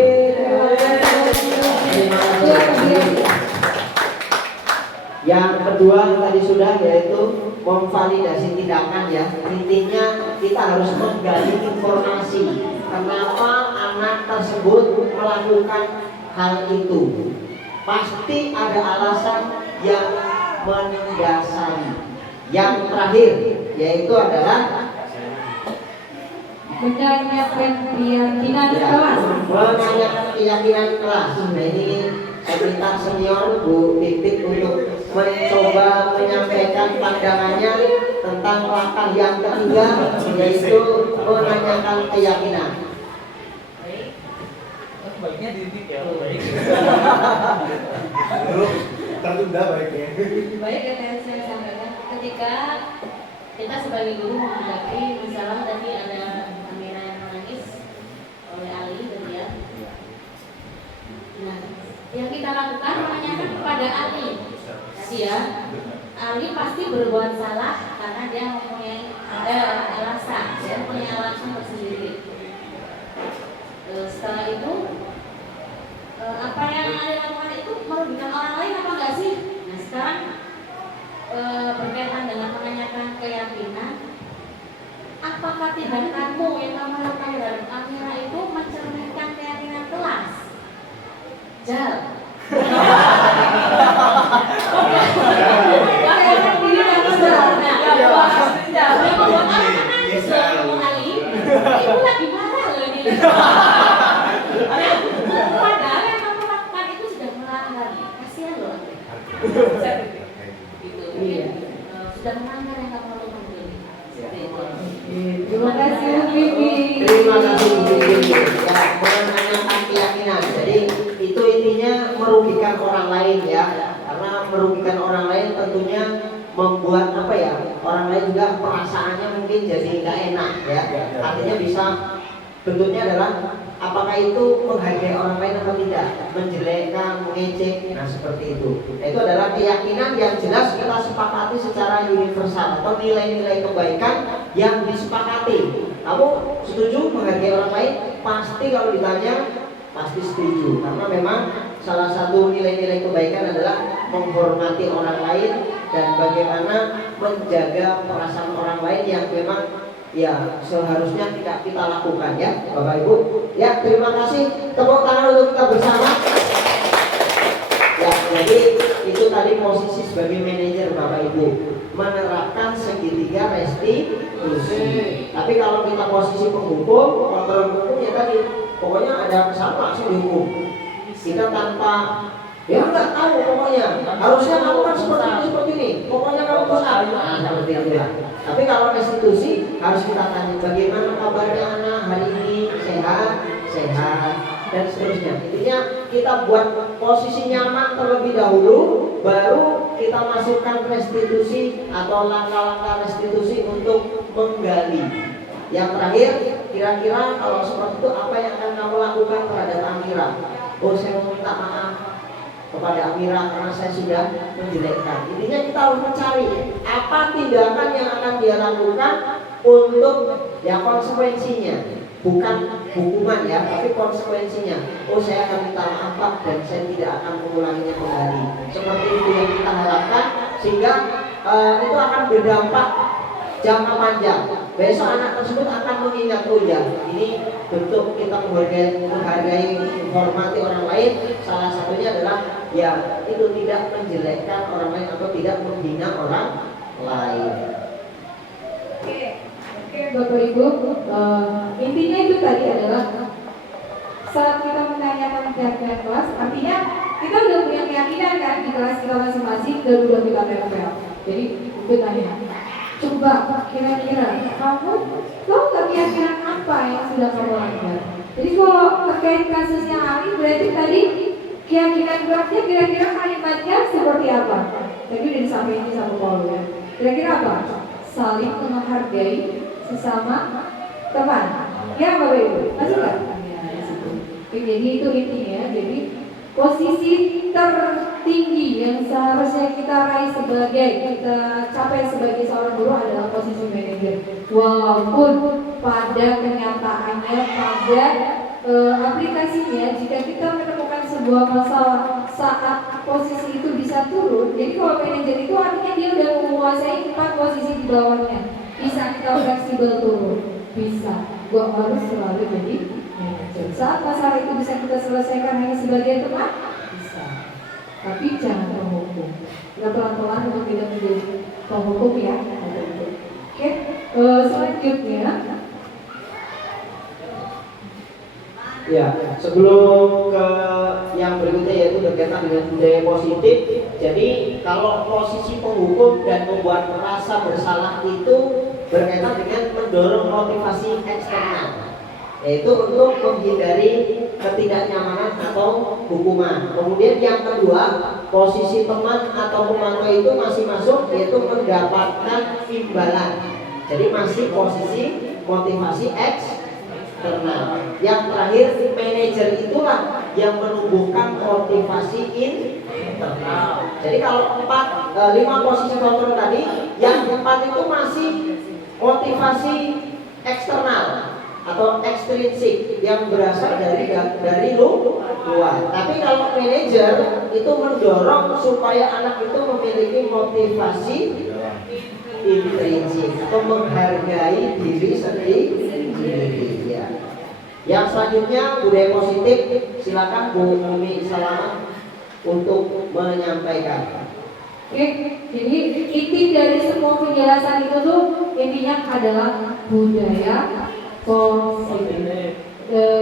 Yang kedua tadi sudah, yaitu memvalidasi tindakan ya. Intinya kita harus menggali informasi kenapa anak tersebut melakukan hal itu. Pasti ada alasan yang mendasari. Yang terakhir yaitu adalah menanyakan keyakinan kelas. menanyakan keyakinan kelas. Nah ini saya minta senior Bu Titik untuk mencoba menyampaikan pandangannya tentang langkah yang ketiga, yaitu menanyakan keyakinan. Baiknya dididik ya, baik. Tertunda baiknya. Baik yang tadi saya sampaikan, ketika kita sebagai guru menghadapi misalnya tadi ada Amira yang menangis oleh Ali tadi ya. Nah, yang kita lakukan menanyakan kepada Ali tadi ya, Ali pasti berbuat salah karena dia mempunyai alasan, dia punya alasan tersendiri. Setelah itu apa yang Ali lakukan itu merugikan orang lain apa enggak sih? Nah sekarang berkaitan dengan menanyakan keyakinan, apakah tindakanmu yang kamu lakukan dalam Amira itu mencerminkan keyakinan kelas? Jal. Bagaimana diri kamu sederhana? Yang membuat anak-anak itu Ali, ibu lagi marah loh ini. Padahal yang kamu lakukan itu sudah melanggar. Kasihan loh. Sudah melanggar yang kamu lakukan ini. Terima kasih Bu Bibi. Terima kasih Bu Bibi. Ya, menanyakan keyakinan. Jadi itu intinya merugikan orang lain ya. Karena merugikan orang lain tentunya membuat apa ya? Orang lain juga perasaannya mungkin jadi nggak enak ya. Artinya bisa bentuknya adalah apakah itu menghargai orang lain atau tidak, menjelekkan, mengejek, nah seperti itu. Itu adalah keyakinan yang jelas kita sepakati secara universal atau nilai-nilai kebaikan yang disepakati. Kamu setuju menghargai orang lain? Pasti kalau ditanya pasti setuju, karena memang salah satu nilai-nilai kebaikan adalah menghormati orang lain dan bagaimana menjaga perasaan orang lain yang memang ya seharusnya tidak kita lakukan ya Bapak Ibu. Ya terima kasih, tepuk tangan untuk kita bersama. Ya jadi itu tadi posisi sebagai manajer Bapak Ibu, menerapkan segitiga restitusi. Tapi kalau kita posisi penghukum, kontrol hukum ya tadi pokoknya ada kesalahan langsung dihukum. Kita tanpa ya nggak tahu pokoknya harusnya melakukan seperti ini. Pokoknya kamu pusat. Nah seperti itu ya. Tapi kalau restitusi harus kita tanya bagaimana kabarnya anak hari ini, sehat, dan seterusnya. Intinya kita buat posisi nyaman terlebih dahulu, baru kita masukkan restitusi atau langkah-langkah restitusi untuk menggali. Yang terakhir, kira-kira kalau seperti itu apa yang akan kamu lakukan terhadap Amira? Oh saya mau minta maaf kepada Amira karena saya sudah menjelekkan. Intinya kita harus mencari apa tindakan yang akan dia lakukan untuk ya konsekuensinya, bukan hukuman ya, tapi konsekuensinya. Oh saya akan minta maaf Pak dan saya tidak akan mengulanginya kembali. Seperti itu yang kita harapkan sehingga itu akan berdampak jangka panjang. Besok anak tersebut akan mengingat oh ya ini bentuk kita menghargai menghormati orang lain, salah satunya adalah ya itu tidak menjelekkan orang lain atau tidak menghina orang lain. Oke, Bapak Ibu, intinya itu tadi adalah saat kita menanyakan keyakinan kelas, artinya kita udah punya keyakinan kan di kelas kita masing-masing dan udah kita tempel. Jadi itu tanya, coba kira-kira kamu tahu nggak keyakinan apa yang sudah kamu langgar? Jadi kalau terkait kasusnya Ali, berarti tadi keyakinan kelasnya kira-kira kalimatnya seperti apa? Tadi udah disampaikan sama Paul ya. Kira-kira apa? Saling menghargai sesama teman. Ya Bapak Ibu, masuk nggak? Jadi itu intinya. Jadi posisi tertinggi yang seharusnya kita raih kita capai sebagai seorang guru adalah posisi manajer. Walaupun pada kenyataannya, pada aplikasinya, jika kita menemukan sebuah masalah saat posisi itu bisa turun. Jadi kalau manajer itu artinya dia udah menguasai 4 posisi di bawahnya. Bisa kita fleksibel turun, bisa. Gua harus selalu jadi manajer. Saat masalah itu bisa kita selesaikan hanya sebagai teman, bisa. Tapi jangan penghukum. Kita pelan-pelan untuk tidak menjadi penghukum ya. Oke, selanjutnya. Ya, sebelum ke yang berikutnya yaitu berkaitan dengan budaya positif. Jadi kalau posisi penghukum dan membuat rasa bersalah itu berkaitan dengan mendorong motivasi eksternal, yaitu untuk menghindari ketidaknyamanan atau hukuman. Kemudian yang kedua, posisi teman atau pemantau itu masih masuk, yaitu mendapatkan imbalan. Jadi masih posisi motivasi eksternal. Yang terakhir, manajer itulah yang menumbuhkan motivasi internal. Jadi kalau 5 posisi kontrol tadi, yang 4 itu masih motivasi eksternal atau ekstrinsik yang berasal dari luar. Tapi kalau manajer itu mendorong supaya anak itu memiliki motivasi intrinsik atau menghargai diri sendiri. Ya. Yang selanjutnya budaya positif, silakan Bu Umi Salamah untuk menyampaikan. Oke, jadi inti dari semua penjelasan itu tuh intinya adalah budaya positif.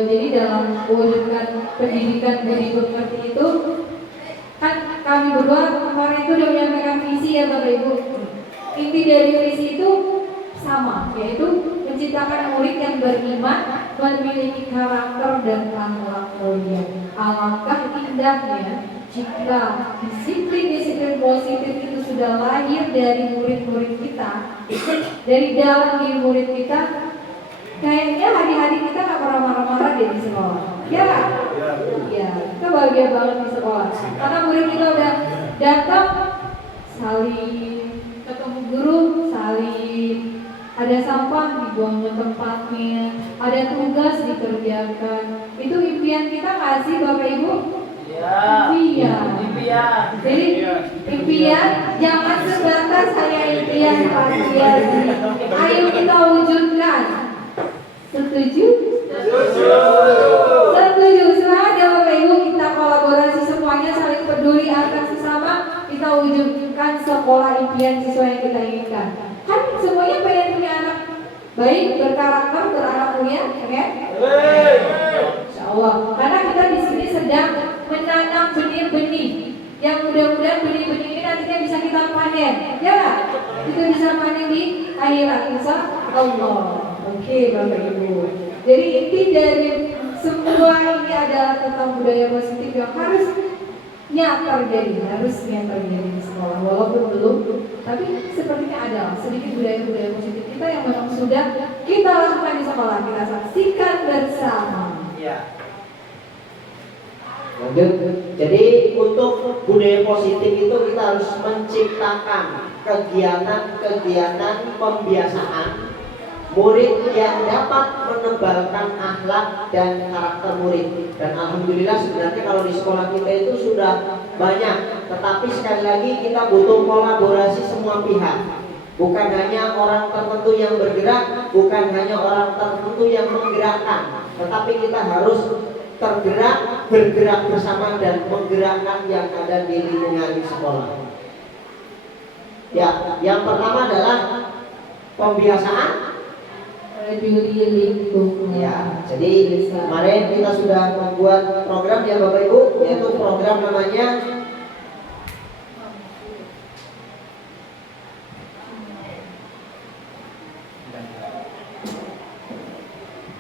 Jadi dalam mewujudkan pendidikan budi pekerti itu, kan kami berdua kemarin itu udah menyampaikan visi ya Bapak Ibu. Inti dari visi itu sama, yaitu menciptakan murid yang beriman, memiliki karakter dan akhlak mulia. Alangkah indahnya jika disiplin-disiplin positif itu sudah lahir dari murid-murid kita, dari dalam diri murid kita, kayaknya hari-hari kita nggak pernah marah-marah di sekolah. Ya, ya, kita bahagia banget di sekolah. Karena murid kita udah datang, saling ketemu guru, saling ada sampah dibuang ke tempatnya, ada tugas dikerjakan. Itu impian kita nggak sih Bapak Ibu? Impian. Jadi impian jangan sebatas hanya impian kalian. Ayo kita wujudkan. Setuju? Setuju. Setelah Bapak Ibu kita kolaborasi semuanya, saling peduli akan sesama, kita wujudkan sekolah impian siswa yang kita inginkan. Kan semuanya pengen punya anak baik, berkarakter, beranak mulia, kan? Insya Allah. Karena kita di sini sedang menanam benih-benih yang mudah-mudahan benih-benih ini nantinya bisa kita panen, ya? Kita bisa panen di akhirat, insya Allah. Oke, Bapak Ibu. Jadi inti dari semua ini adalah tentang budaya positif yang harusnya terjadi di sekolah, walaupun belum, tapi sepertinya ada sedikit budaya-budaya positif kita yang memang sudah kita lakukan di sekolah, kita saksikan bersama. Ya. Lanjut. Jadi untuk budaya positif itu kita harus menciptakan kegiatan-kegiatan pembiasaan murid yang dapat menebalkan akhlak dan karakter murid. Dan alhamdulillah sebenarnya kalau di sekolah kita itu sudah banyak, tetapi sekali lagi kita butuh kolaborasi semua pihak. Bukan hanya orang tertentu yang bergerak, bukan hanya orang tertentu yang menggerakkan, tetapi kita harus tergerak, bergerak bersama dan menggerakkan yang ada di lingkungan sekolah. Ya, yang pertama adalah pembiasaan. Ya, jadi kemarin kita sudah membuat program ya Bapak Ibu, yaitu program namanya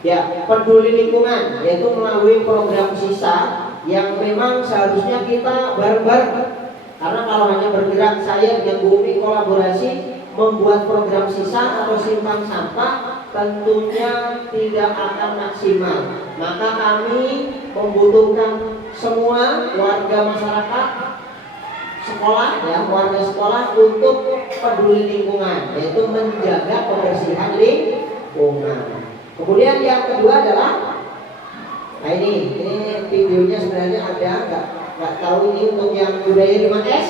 ya, peduli lingkungan, yaitu melalui program sisa yang memang seharusnya kita bareng-bareng. Karena kalau hanya bergerak saya dengan Bu Umi kolaborasi membuat program sisa atau simpan sampah tentunya tidak akan maksimal. Maka kami membutuhkan semua warga masyarakat sekolah ya, warga sekolah untuk peduli lingkungan, yaitu menjaga kebersihan lingkungan. Kemudian yang kedua adalah, nah ini videonya sebenarnya ada, nggak tahu ini untuk yang budaya 5S.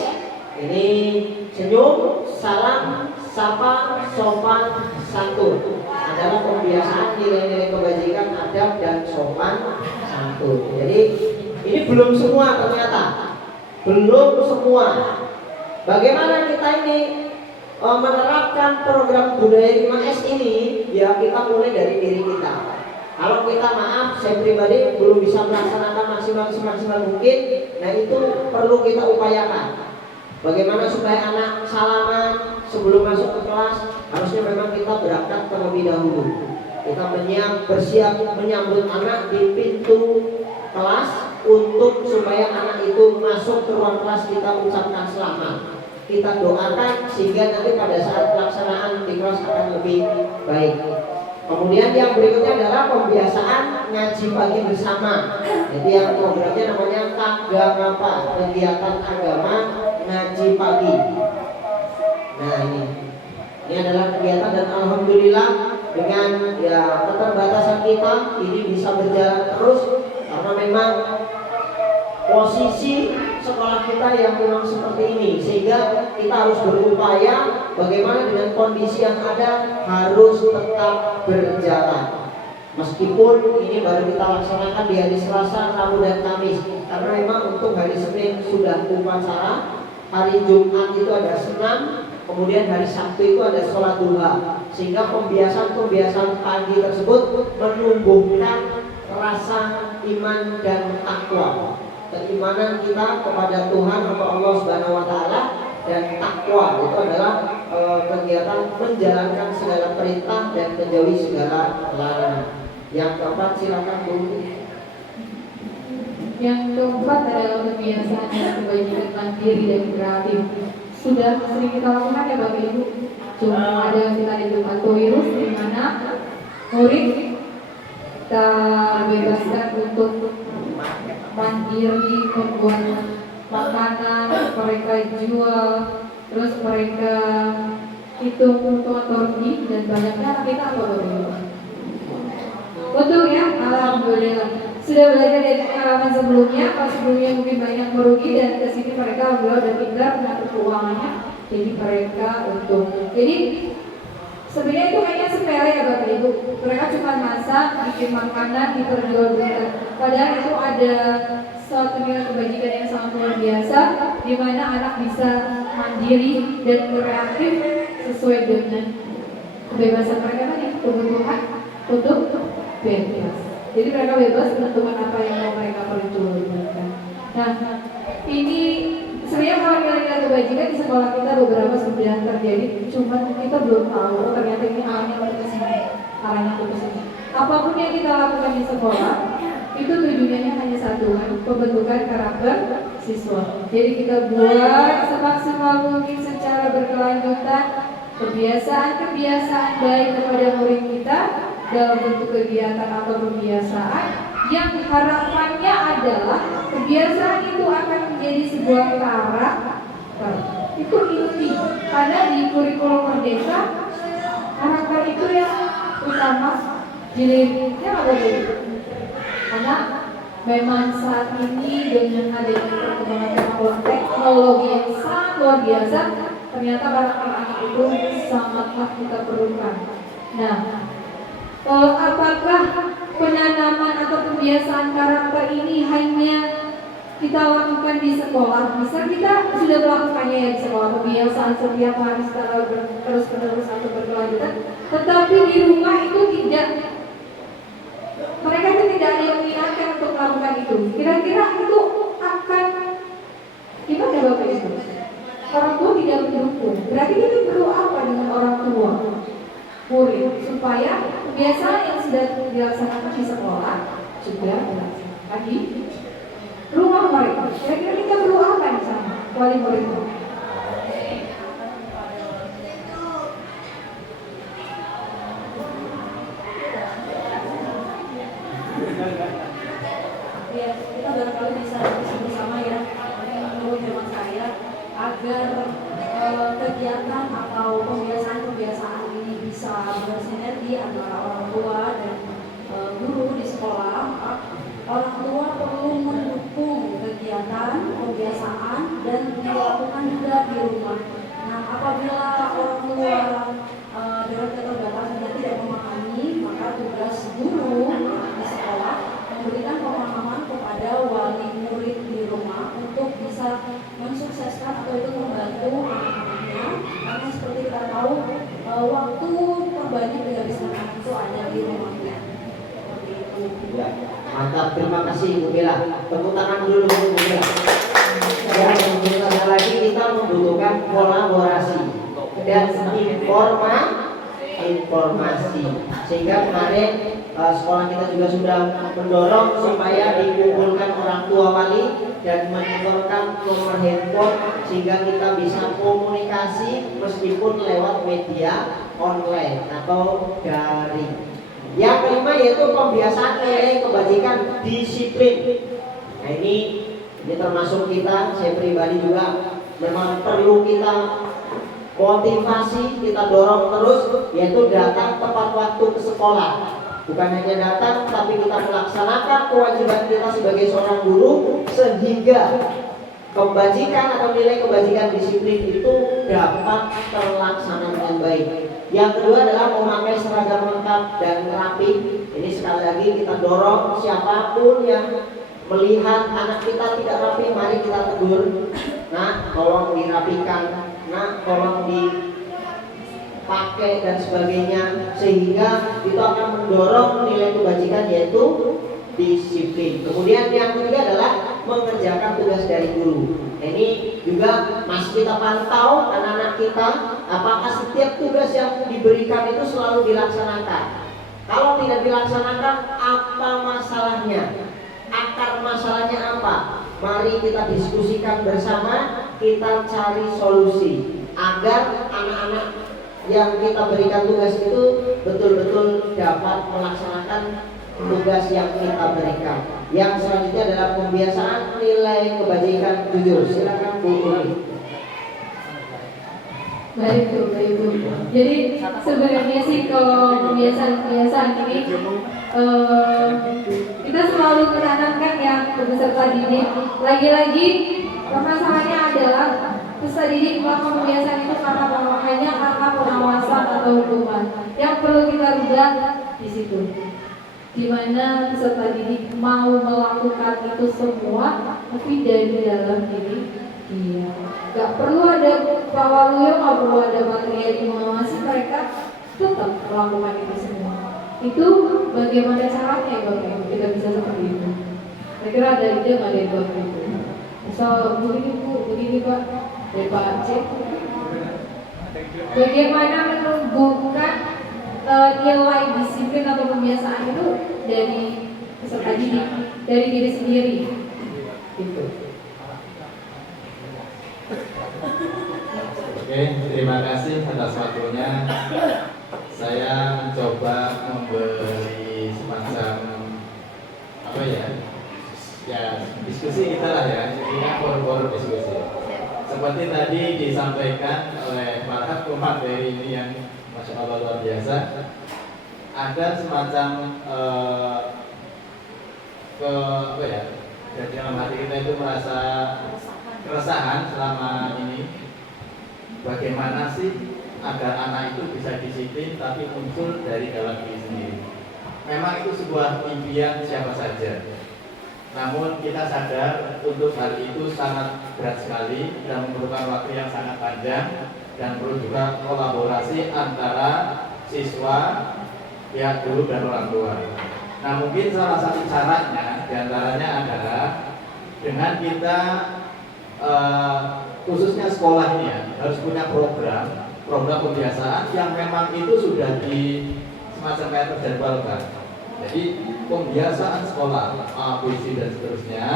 Ini senyum, salam, sapa, sopan, santun adalah pembiasaan nilai-nilai kebajikan, adab dan sopan santun. Jadi ini belum semua ternyata, belum semua. Bagaimana kita ini menerapkan program budaya 5S ini? Ya kita mulai dari diri kita. Kalau kita maaf, saya pribadi belum bisa melaksanakan maksimal mungkin, nah itu perlu kita upayakan. Bagaimana supaya anak salaman sebelum masuk ke kelas, harusnya memang kita berangkat terlebih dahulu. Kita bersiap menyambut anak di pintu kelas untuk supaya anak itu masuk ke ruang kelas, kita ucapkan selamat, kita doakan sehingga nanti pada saat pelaksanaan di kelas akan lebih baik. Kemudian yang berikutnya adalah pembiasaan ngaji pagi bersama. Jadi yang programnya namanya Kagangapa, kegiatan agama ngaji pagi. Nah ini adalah kegiatan dan alhamdulillah dengan ya keterbatasan kita ini bisa berjalan terus karena memang posisi sekolah kita yang memang seperti ini, sehingga kita harus berupaya bagaimana dengan kondisi yang ada harus tetap berjalan. Meskipun ini baru kita laksanakan di hari Selasa, Rabu dan Kamis, karena memang untuk hari Senin sudah upacara, hari Jumat itu ada senam, kemudian hari Sabtu itu ada sholat duha, sehingga pembiasaan pagi tersebut menumbuhkan rasa iman dan takwa. Keimanan kita kepada Tuhan atau Allah Subhanahu wa taala, dan takwa itu adalah kegiatan menjalankan segala perintah dan menjauhi segala larangan. Yang keempat silakan Bu. Yang keempat adalah kebiasaan dan kebajikan mandiri dan kreatif. Sudah sering kita lakukan ya Bapak Ibu. Cuma ada kita di tempat virus di mana murid kita bebaskan untuk mandiri membuat makanan, mereka jual, terus mereka hitung motorgi dan banyaknya anak kita apa Bapak? Betul ya, alhamdulillah. Sudah belajar dari pengalaman sebelumnya, kalau sebelumnya mungkin banyak merugi dan kesini mereka alhamdulillah udah pintar mengatur keuangannya, jadi mereka untung. Jadi sebenarnya itu hanya sepele ya Bapak Ibu. Mereka cuma masak, bikin makanan, diperjualbelikan. Padahal itu ada suatu nilai kebajikan yang sangat luar biasa, di mana anak bisa mandiri dan kreatif sesuai dengan kebebasan mereka tadi, kebutuhan untuk bebas. Jadi mereka bebas menentukan apa yang mau mereka perjualbelikan. Nah, ini sebenarnya kalau nilai-nilai kebajikan di sekolah kita beberapa sudah terjadi, cuma kita belum tahu ternyata ini arahnya ke sini, arahnya ke sini. Apapun yang kita lakukan di sekolah itu tujuannya hanya satu, pembentukan karakter siswa. Jadi kita buat semaksimal mungkin secara berkelanjutan kebiasaan baik kepada murid kita dalam bentuk kegiatan atau kebiasaan yang harapannya adalah kebiasaan itu akan menjadi sebuah karakter. Itu inti, karena di kurikulum Merdeka karakter itu yang utama diliriknya ada begitu. Karena memang saat ini dengan adanya perkembangan teknologi yang sangat luar biasa, ternyata karakter anak itu sangatlah kita perlukan. Nah, apakah penanaman atau pembiasaan karakter ini hanya kita lakukan di sekolah? Bisa kita sudah melakukannya ya di sekolah, pembiasaan setiap hari secara terus-menerus atau berkelanjutan, tetapi di rumah itu tidak, mereka itu tidak ada yang mengingatkan untuk melakukan itu. Kira-kira itu akan gimana Bapak Ibu? Orang tua tidak mendukung. Berarti itu perlu apa dengan orang tua? Murid, supaya kebiasaan yang sudah dilaksanakan di sekolah juga dilaksanakan di rumah mereka. Kira-kira kita perlu apa di sana? Wali murid. Ya, kita barangkali bisa bersama ya, menurut hemat saya, agar kegiatan atau pembiasaan ini bisa bersinergi antara orang tua dan guru di sekolah. Orang tua perlu mendukung kegiatan, pembiasaan dan dilakukan juga di rumah. Nah, apabila orang tua dalam keterbatasannya tidak memahami, maka tugas guru di sekolah memberikan pemahaman kepada wali murid di rumah untuk bisa mensukseskan atau itu membantu anak-anaknya, karena seperti kita tahu waktu terbanyak dihabiskan anak itu ada di rumahnya. Seperti itu. Ya, mantap, terima kasih Ibu Bella. Tepuk tangan dulu Ibu Bella. Ya, sebentar lagi kita membutuhkan kolaborasi dan informasi. Sehingga kemarin sekolah kita juga sudah mendorong supaya dikumpulkan orang tua wali dan menyetorkan nomor handphone sehingga kita bisa komunikasi meskipun lewat media online atau daring. Yang kelima yaitu pembiasaan nilai kebajikan disiplin. Nah ini termasuk kita, saya pribadi juga memang perlu kita motivasi, kita dorong terus, yaitu datang tepat waktu ke sekolah. Bukan hanya datang, tapi kita melaksanakan kewajiban kita sebagai seorang guru sehingga kebajikan atau nilai kebajikan disiplin itu dapat terlaksana dengan baik. Yang kedua adalah memakai seragam lengkap dan rapi. Ini sekali lagi kita dorong siapapun yang melihat anak kita tidak rapi, mari kita tegur. Nah, tolong dirapikan. Nah, tolong dipakai dan sebagainya, sehingga itu akan mendorong nilai kebajikan yaitu disiplin. Kemudian yang ketiga adalah mengerjakan tugas dari guru. Ini juga masih kita pantau anak-anak kita, apakah setiap tugas yang diberikan itu selalu dilaksanakan. Kalau tidak dilaksanakan, apa masalahnya? Akar masalahnya apa? Mari kita diskusikan bersama, kita cari solusi agar anak-anak yang kita berikan tugas itu betul-betul dapat melaksanakan tugas yang kita berikan. Yang selanjutnya adalah pembiasaan nilai kebajikan jujur. Silakan Bu Uli. Baik Bu. Jadi sebenarnya sih kalau kebiasaan ini kita selalu menanamkan ya ke peserta didik. Lagi-lagi permasalahannya adalah peserta didik melakukan kebiasaan itu hanya karena pengawasan atau hukuman. Yang perlu kita rubah di situ, di mana peserta didik mau melakukan itu semua, tapi dari dalam diri dia. Gak perlu ada Pak Waluyo, gak perlu ada materi yang mengawasi, mereka tetap melakukan itu semua. Itu bagaimana caranya ya Bapak Ibu kita bisa seperti itu? Saya kira ada ide nggak dari Bapak Ibu? Misal begini Pak, dari Pak Aceh. Bagaimana menumbuhkan nilai disiplin atau kebiasaan itu dari peserta didik, dari diri sendiri? Gitu. Oke, terima kasih atas waktunya. Saya mencoba memberi semacam diskusi kita lah ya, kita forum-forum diskusi. Seperti tadi disampaikan oleh para pemateri ini yang Masya Allah luar biasa, ada semacam jadi dalam hati kita itu merasa keresahan selama ini. bagaimana sih agar anak itu bisa disiplin tapi muncul dari dalam diri sendiri. Memang itu sebuah impian siapa saja. Namun kita sadar untuk hal itu sangat berat sekali dan memerlukan waktu yang sangat panjang dan perlu juga kolaborasi antara siswa, pihak guru dan orang tua. Nah mungkin salah satu caranya diantaranya adalah dengan kita khususnya sekolah ini ya harus punya program pembiasaan yang memang itu sudah di semacam kayak terjadwalkan. Jadi pembiasaan sekolah A, B, C dan seterusnya,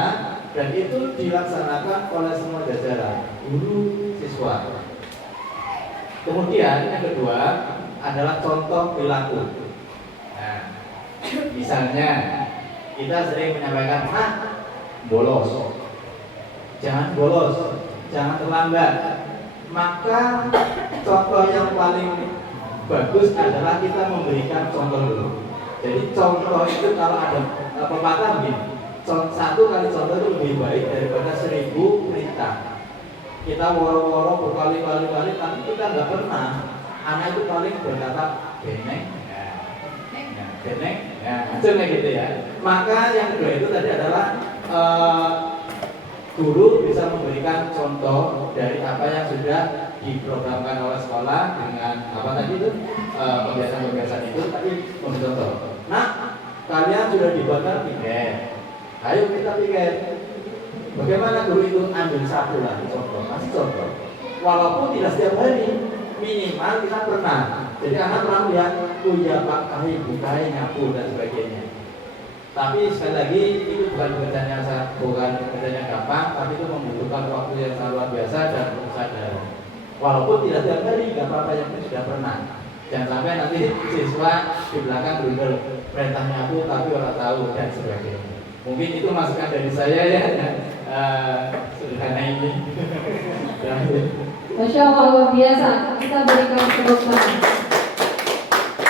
dan itu dilaksanakan oleh semua jajaran guru, siswa. Kemudian yang kedua adalah contoh perilaku. Nah, misalnya kita sering menyampaikan bolos, jangan bolos, jangan terlambat. Maka contoh yang paling bagus adalah kita memberikan contoh dulu. Jadi contoh itu kalau ada pepatah begini, satu kali contoh itu lebih baik daripada 1000 perintah. Kita woro-woro berkali-kali tapi kita nggak pernah. Anak itu paling berkata beneng, beneng, macamnya gitu ya. Maka yang kedua itu tadi adalah guru bisa memberikan contoh dari apa yang sudah diprogramkan oleh sekolah dengan apa tadi itu pembiasaan-pembiasaan itu tadi memberi contoh. Nah, kalian sudah dibuatkan piket. Ayo kita piket. Bagaimana guru itu ambil satu lah contoh, kasih contoh. Walaupun tidak setiap hari, minimal kita pernah. Jadi anak pernah lihat, ya Pak Kahim, bukai nyapu dan sebagainya. Tapi sekali lagi itu bukan pekerjaan yang gampang, tapi itu membutuhkan waktu yang sangat luar biasa dan kesadaran. Walaupun tidak setiap hari, nggak apa-apa yang sudah pernah. Jangan sampai nanti siswa di belakang berundel perintahnya aku tapi orang tahu dan sebagainya. Mungkin itu masukan dari saya ya, sederhana ini. Masya Allah luar biasa. Kita berikan tepuk tangan.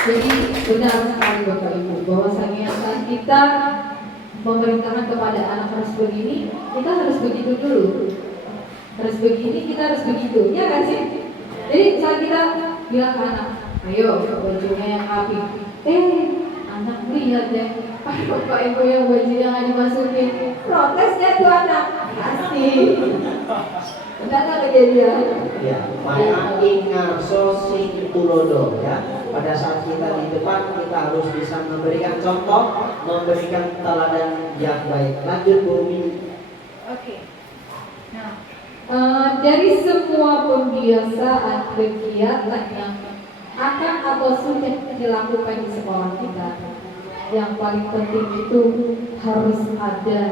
Jadi benar sekali Bapak Ibu bahwasanya saat kita memerintahkan kepada anak harus begini, kita harus begitu dulu. Harus begini, kita harus begitu, ya kan sih? Jadi saat kita bilang ke anak, ayo bajunya yang rapi. Anak lihat deh, Bapak Ibu yang bajunya nggak dimasukin, protes deh tuh anak. Pasti. Benar nggak kejadian? Ya, maka ingarso sing tulodo ya. Pada saat kita di depan kita harus bisa memberikan contoh, memberikan teladan yang baik. Lanjut Bu Min. Oke. Nah, dari semua pembiasaan kegiatan yang akan atau sudah dilakukan di sekolah kita, yang paling penting itu harus ada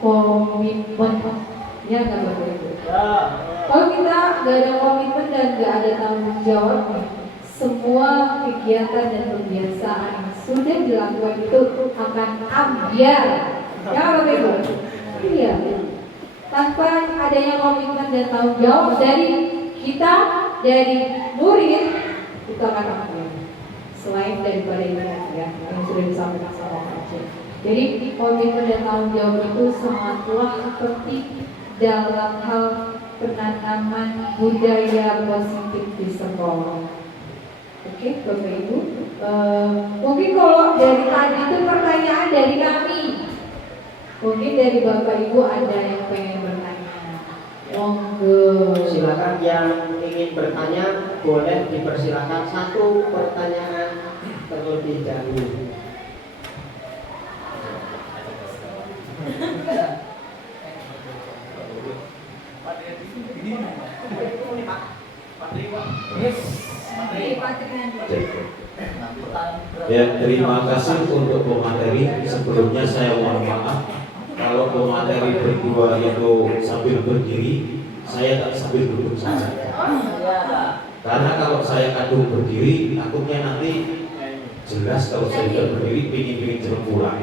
komitmen. Ya nggak Bapak Ibu? Kalau kita nggak ada komitmen dan nggak ada tanggung jawab, semua kegiatan dan pembiasaan yang sudah dilakukan itu akan ambiar. Ya Bapak Ibu? Iya. Tanpa adanya komitmen dan tanggung jawab dari kita, dari murid, itu akan ambiar. Selain daripada itu ya, yang sudah disampaikan sama Pak Aceh. Jadi komitmen dan tanggung jawab itu sangatlah penting dalam hal penanaman budaya positif di sekolah. Oke, Bapak Ibu. Mungkin kalau dari tadi itu pertanyaan dari kami. Mungkin dari Bapak Ibu ada yang pengen bertanya. Monggo. Silakan yang ingin bertanya boleh dipersilakan satu pertanyaan terlebih dahulu. Ya, terima kasih untuk pemateri. Sebelumnya saya mohon maaf kalau pemateri berdua itu sambil berdiri, saya tak sambil duduk saja. Karena kalau saya kadung berdiri, takutnya nanti jelas kalau saya tidak berdiri, pingin cepat pulang.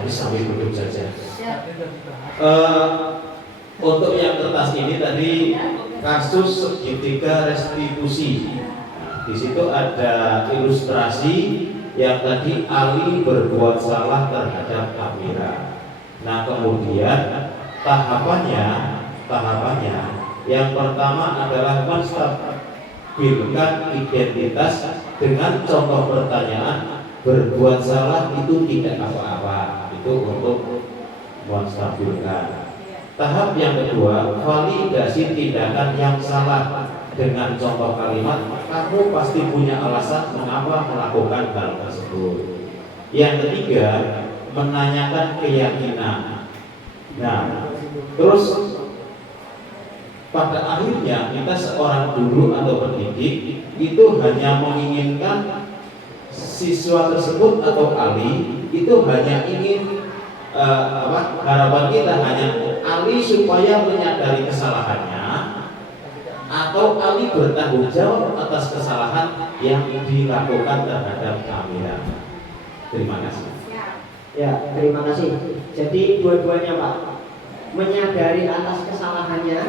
Jadi sambil duduk saja. Untuk yang kertas ini tadi kasus segitiga restitusi. Di situ ada ilustrasi yang tadi Ali berbuat salah terhadap Amira. Nah kemudian tahapannya Yang pertama adalah menstabilkan identitas dengan contoh pertanyaan berbuat salah itu tidak apa-apa. Itu untuk menstabilkan. Tahap yang kedua, validasi tindakan yang salah dengan contoh kalimat kamu pasti punya alasan mengapa melakukan hal tersebut. Yang ketiga, menanyakan keyakinan. Nah, terus pada akhirnya kita seorang guru atau pendidik itu hanya menginginkan siswa tersebut atau ahli itu hanya ingin harapan kita hanya ahli supaya menyadari kesalahannya atau ahli bertanggung jawab atas kesalahan yang dilakukan terhadap kehamilan. Terima kasih. Ya, terima kasih. Jadi dua-duanya Pak, menyadari atas kesalahannya,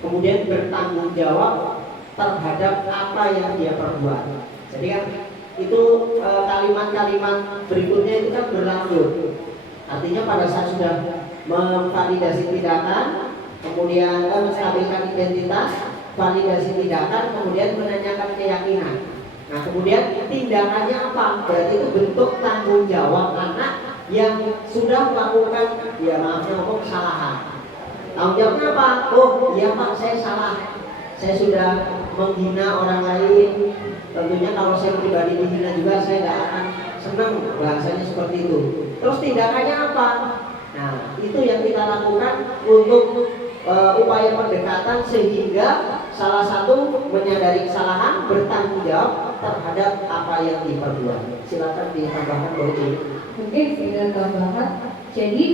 kemudian bertanggung jawab terhadap apa yang dia perbuat. Jadi kan itu kalimat-kalimat berikutnya itu kan berlanjut. Artinya pada saat sudah memvalidasi tindakan, kemudian menstabilkan identitas, validasi tindakan, kemudian menanyakan keyakinan. Nah kemudian tindakannya apa? Berarti itu bentuk tanggung jawab anak yang sudah melakukan, ya maafnya ngomong, kesalahan. Tanggung jawabnya apa? Oh iya Pak, saya salah. Saya sudah menghina orang lain. Tentunya kalau saya pribadi dihina juga, saya tidak akan senang bahasanya seperti itu. Terus tindakannya apa? Nah itu yang kita lakukan untuk upaya pendekatan sehingga salah satu menyadari kesalahan, bertanggung jawab terhadap apa yang diperbuat. Silakan ditambahkan Bu Ibu. Oke, saya tambahkan. Jadi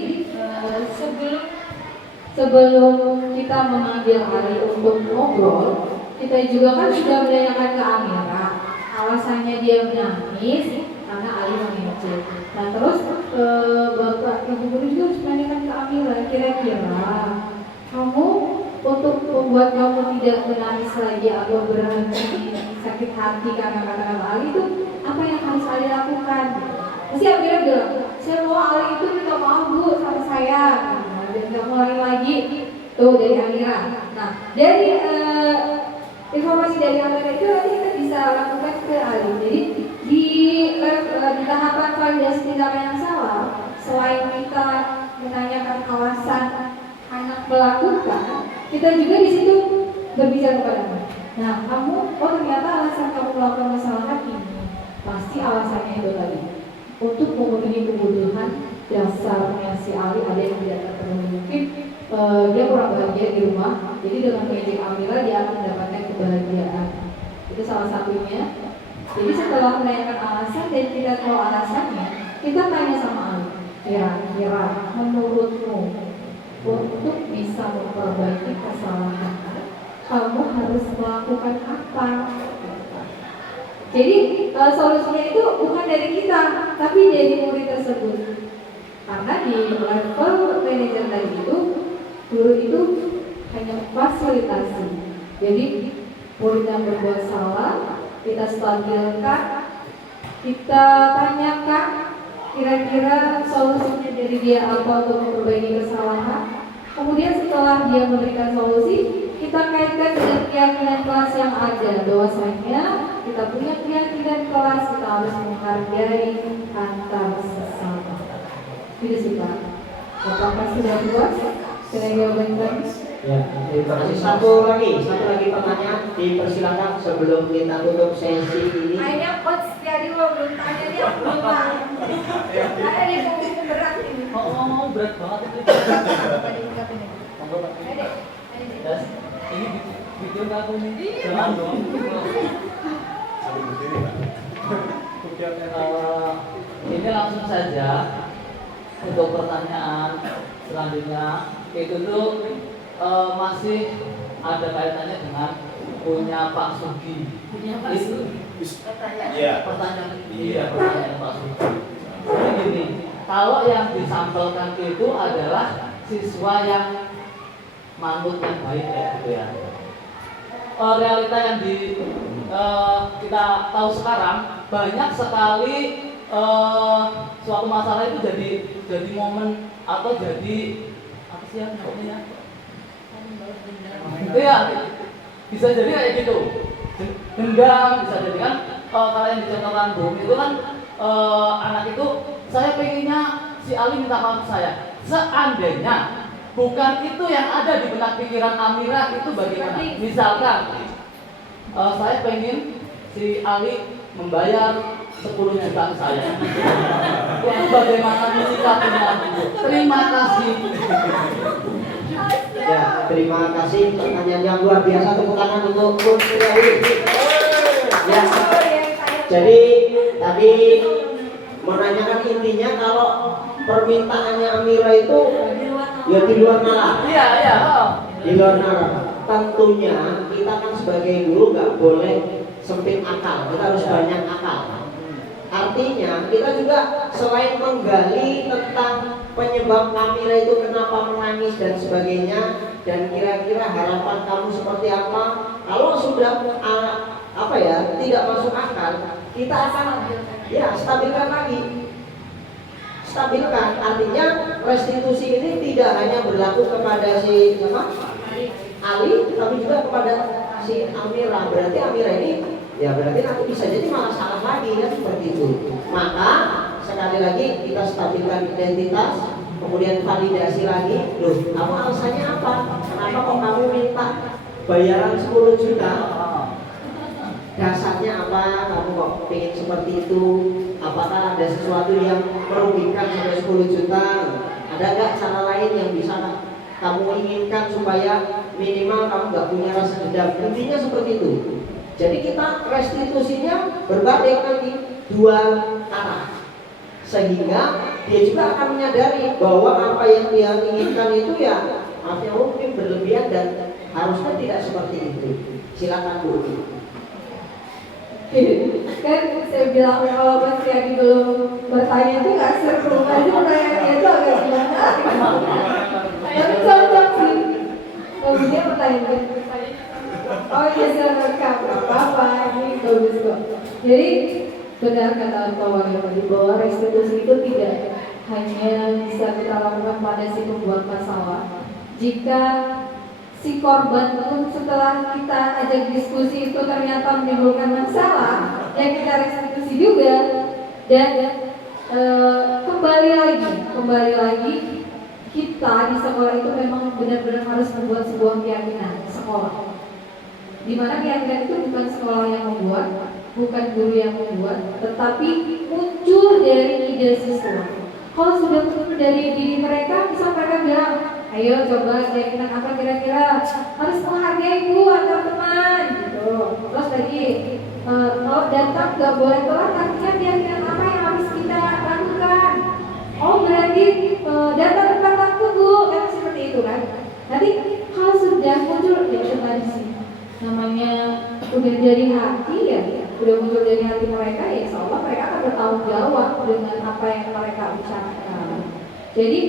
sebelum kita memanggil Ali untuk ngobrol, kita juga kan sudah menanyakan ke Amira. Alasannya dia menangis karena Ali mengejek. Nah terus Bapak Ibu Guru juga harus menanyakan ke Amira, kira-kira kamu untuk membuat kamu tidak menangis lagi atau berhenti sakit hati karena kata-kata Ali itu apa yang harus Ali lakukan? Pasti Amira bilang, saya mau Ali itu minta maaf Bu sama saya, dan nggak mulai lagi. Tuh dari Amira. Nah dari informasi dari Amira itu nanti kita bisa lakukan ke Ali. Jadi di tahapan validasi tindakan yang salah, selain kita menanyakan alasan anak melakukan, kita juga di situ berbicara kepada anak. Nah, kamu, oh ternyata alasan kamu melakukan kesalahan ini, pasti alasannya itu tadi untuk memenuhi kebutuhan dasarnya si Ali ada yang tidak terpenuhi. Mungkin dia kurang bahagia di rumah, jadi dengan mengejek Amira dia akan mendapatkan kebahagiaan. Itu salah satunya. Jadi setelah menanyakan alasan dan tidak tahu alasannya, kita tanya sama Ali, kira-kira menurutmu untuk bisa memperbaiki kesalahan kamu harus melakukan apa? Jadi solusinya itu bukan dari kita, tapi dari murid tersebut. Karena di level manajer tadi itu, guru itu hanya fasilitasi. Jadi murid yang berbuat salah, kita stabilkan, kita tanyakan kira-kira solusinya dari dia apa untuk memperbaiki kesalahan. Kemudian setelah dia memberikan solusi, kita kaitkan dengan keyakinan kelas yang ada, bahwasanya kita punya keyakinan kelas, kita harus menghargai antar sesama. Itu sih Pak. Apakah sudah puas dengan jawaban tadi? Ya, terima kasih. Satu lagi pertanyaan, dipersilakan sebelum kita tutup sesi ini. Akhirnya coach dari belum tanya dia belum Pak. Ada di buku berat ini. Oh, berat banget itu. Apa diungkapin ini? Das, ini video aku nih. Jangan dong. Ini langsung saja untuk pertanyaan selanjutnya. Itu tuh masih ada kaitannya dengan punya Pak Sugi. Punya Pak Sugi. Pertanyaan Pak Sugi. Jadi gini, kalau yang disampaikan itu adalah siswa yang manut yang baik ya gitu ya. Realita yang kita tahu sekarang banyak sekali suatu masalah itu jadi momen atau jadi apa sih yang namanya Iya, bisa jadi kayak gitu. Dendam bisa jadi kan. Kalian dicontohkan Bumi itu kan anak itu, saya pengennya si Ali minta maaf ke saya. Seandainya bukan itu yang ada di benak pikiran Amira, itu bagaimana? Misalkan saya pengen si Ali membayar 10 juta ke saya. Itu bagaimana menyikapinya? Terima kasih. Ya, terima kasih pertanyaan yang luar biasa. Tepuk tangan untuk Putri Ali. Ya, jadi tadi menanyakan intinya kalau permintaannya Amira itu ya di luar nalar. Iya, iya. Di luar nalar. Tentunya kita kan sebagai guru nggak boleh sempit akal, kita harus banyak akal. Artinya kita juga selain menggali tentang penyebab Amira itu kenapa menangis dan sebagainya, dan kira-kira harapan kamu seperti apa, kalau sudah tidak masuk akal, kita akan stabilkan lagi. Stabilkan artinya restitusi ini tidak hanya berlaku kepada si Ali, tapi juga kepada si Amira. Berarti Amira ini berarti nanti bisa jadi malah salah lagi kan, seperti itu. Maka sekali lagi kita stabilkan identitas, kemudian validasi lagi. Loh, kamu alasannya apa? Kenapa kok kamu minta bayaran 10 juta? Dasarnya apa? Kamu kok pengen seperti itu? Apakah ada sesuatu yang merugikan sampai 10 juta? Ada nggak cara lain yang bisa kamu inginkan supaya minimal kamu nggak punya rasa dendam? Intinya seperti itu. Jadi kita restitusinya berbalik lagi, dua arah, sehingga dia juga akan menyadari bahwa apa yang dia inginkan itu mungkin berlebihan dan harusnya tidak seperti itu. Silakan Bu. Kan saya bilang kalau Mas Riyadi belum bertanya itu nggak seru, aja pertanyaannya itu agak gimana? Tapi cocok sih. Kemudian pertanyaan oh iya, saya rekam apa ini bagus kok. Jadi benar kata Pak Wahyu tadi bahwa restitusi itu tidak hanya bisa kita lakukan pada si pembuat masalah. Jika si korban pun setelah kita ajak diskusi itu ternyata menimbulkan masalah, ya kita restitusi juga. Dan kembali lagi kita di sekolah itu memang benar-benar harus membuat sebuah keyakinan sekolah. Di mana keyakinan itu bukan sekolah yang membuat, bukan guru yang membuat, tetapi muncul dari ide siswa. Kalau sudah muncul dari diri mereka, bisa mereka bilang, ayo coba keyakinan apa kira-kira, harus menghargai Bu antar teman, gitu. Terus tadi kalau datang nggak boleh telat, artinya keyakinan apa yang harus kita lakukan? Oh berarti datang tepat waktu Bu, kan seperti itu kan? Nanti kalau sudah muncul ya tadi sih. Namanya udah dari hati udah muncul dari hati mereka, ya insya Allah mereka akan bertanggung jawab dengan apa yang mereka ucapkan. Jadi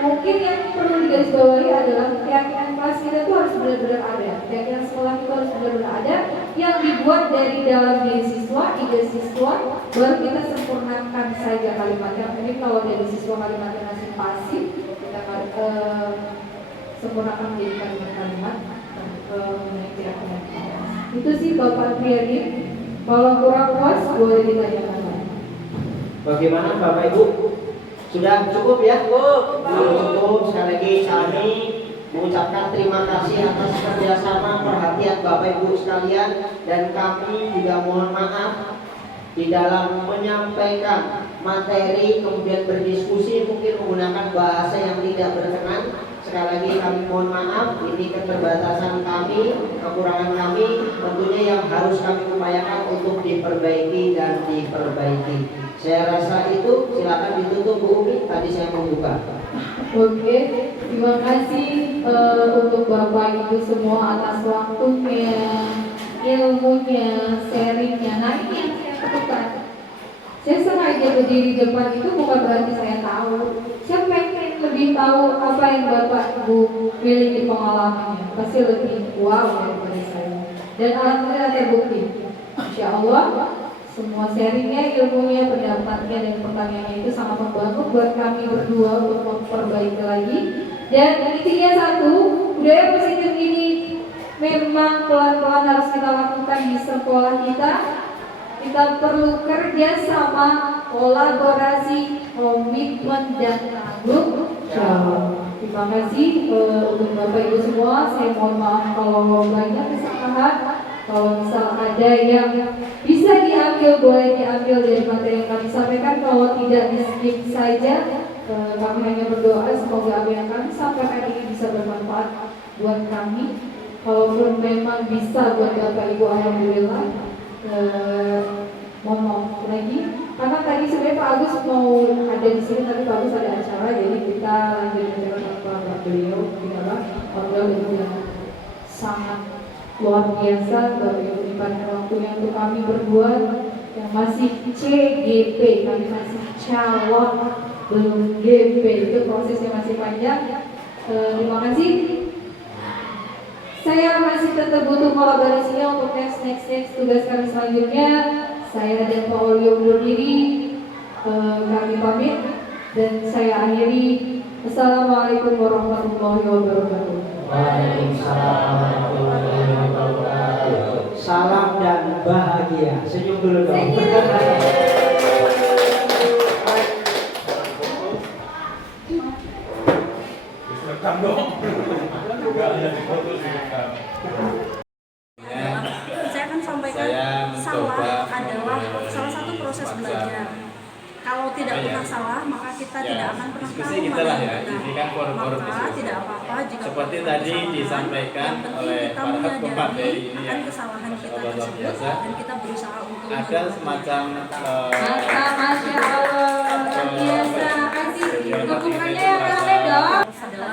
mungkin yang perlu digarisbawahi adalah keyakinan kelas kita itu harus benar-benar ada, keyakinan sekolah itu harus benar-benar ada, yang dibuat dari dalam diri siswa, ide siswa, baru kita sempurnakan saja kalimatnya. Mungkin kalau dari siswa kalimatnya masih pasif, kita sempurnakan menjadi kalimat-kalimat mengenai keyakinan. Itu sih Bapak Riyadi. Kalau kurang puas boleh ditanyakan lagi. Bagaimana Bapak Ibu? Sudah cukup ya? Cukup. Sekali lagi kami mengucapkan terima kasih atas kerjasama perhatian Bapak Ibu sekalian, dan kami juga mohon maaf di dalam menyampaikan materi kemudian berdiskusi mungkin menggunakan bahasa yang tidak berkenan. Sekali lagi kami mohon maaf, ini keterbatasan kami, kekurangan kami, tentunya yang harus kami upayakan untuk diperbaiki dan diperbaiki. Saya rasa itu, silakan ditutup Bu Umi, tadi saya membuka. Oke, terima kasih untuk Bapak Ibu semua atas waktunya, ilmunya, sharingnya. Nah ini yang saya lakukan. Saya sengaja berdiri di depan itu bukan berarti saya tahu. Saya pengen lebih tahu apa yang Bapak Ibu miliki pengalamannya. Pasti lebih wow daripada saya. Dan alhamdulillah terbukti. Insya Allah semua sharingnya, ilmunya, pendapatnya, dan pertanyaannya itu sangat membantu buat kami berdua untuk memperbaiki lagi. Dan intinya satu, budaya positif ini memang pelan-pelan harus kita lakukan di sekolah kita. Kita perlu kerja sama, kolaborasi, komitmen, dan tanggung jawab. Terima kasih untuk Bapak Ibu semua. Saya mohon maaf kalau banyak kesalahan. Kalau misal ada yang bisa diambil, boleh diambil dari materi yang kami sampaikan. Kalau tidak, di-skip saja. Kami hanya berdoa semoga apa yang kami sampaikan ini bisa bermanfaat buat kami. Kalaupun memang bisa buat Bapak Ibu, alhamdulillah. Mohon maaf lagi karena tadi sebenarnya Pak Agus mau ada di sini, tapi Pak Agus ada acara, jadi kita lanjut dengan Bapak beliau. Tidaklah, alhamdulillah yang sangat luar biasa. Bapak Ibu menyempatkan waktunya untuk kami berdua yang masih CGP, kami masih calon belum GP, itu prosesnya masih panjang. Terima kasih. Saya masih tetap butuh kolaborasinya untuk next tugas kami selanjutnya. Saya dan Pak Olio undur diri, kami pamit dan saya akhiri. Assalamualaikum warahmatullahi wabarakatuh. Waalaikumsalam warahmatullahi wabarakatuh. Salam dan bahagia. Senyum dulu dong. Saya akan sampaikan salah adalah salah satu proses belajar. Kalau tidak pernah salah, maka kita tidak akan pernah tahu mana yang benar. Maka tidak apa-apa jika seperti tadi disampaikan oleh para pemateri ini akan kesalahan kita tersebut biasa, dan kita berusaha untuk ada semacam Masya Allah, biasa. Kasih dukungannya yang rame dong.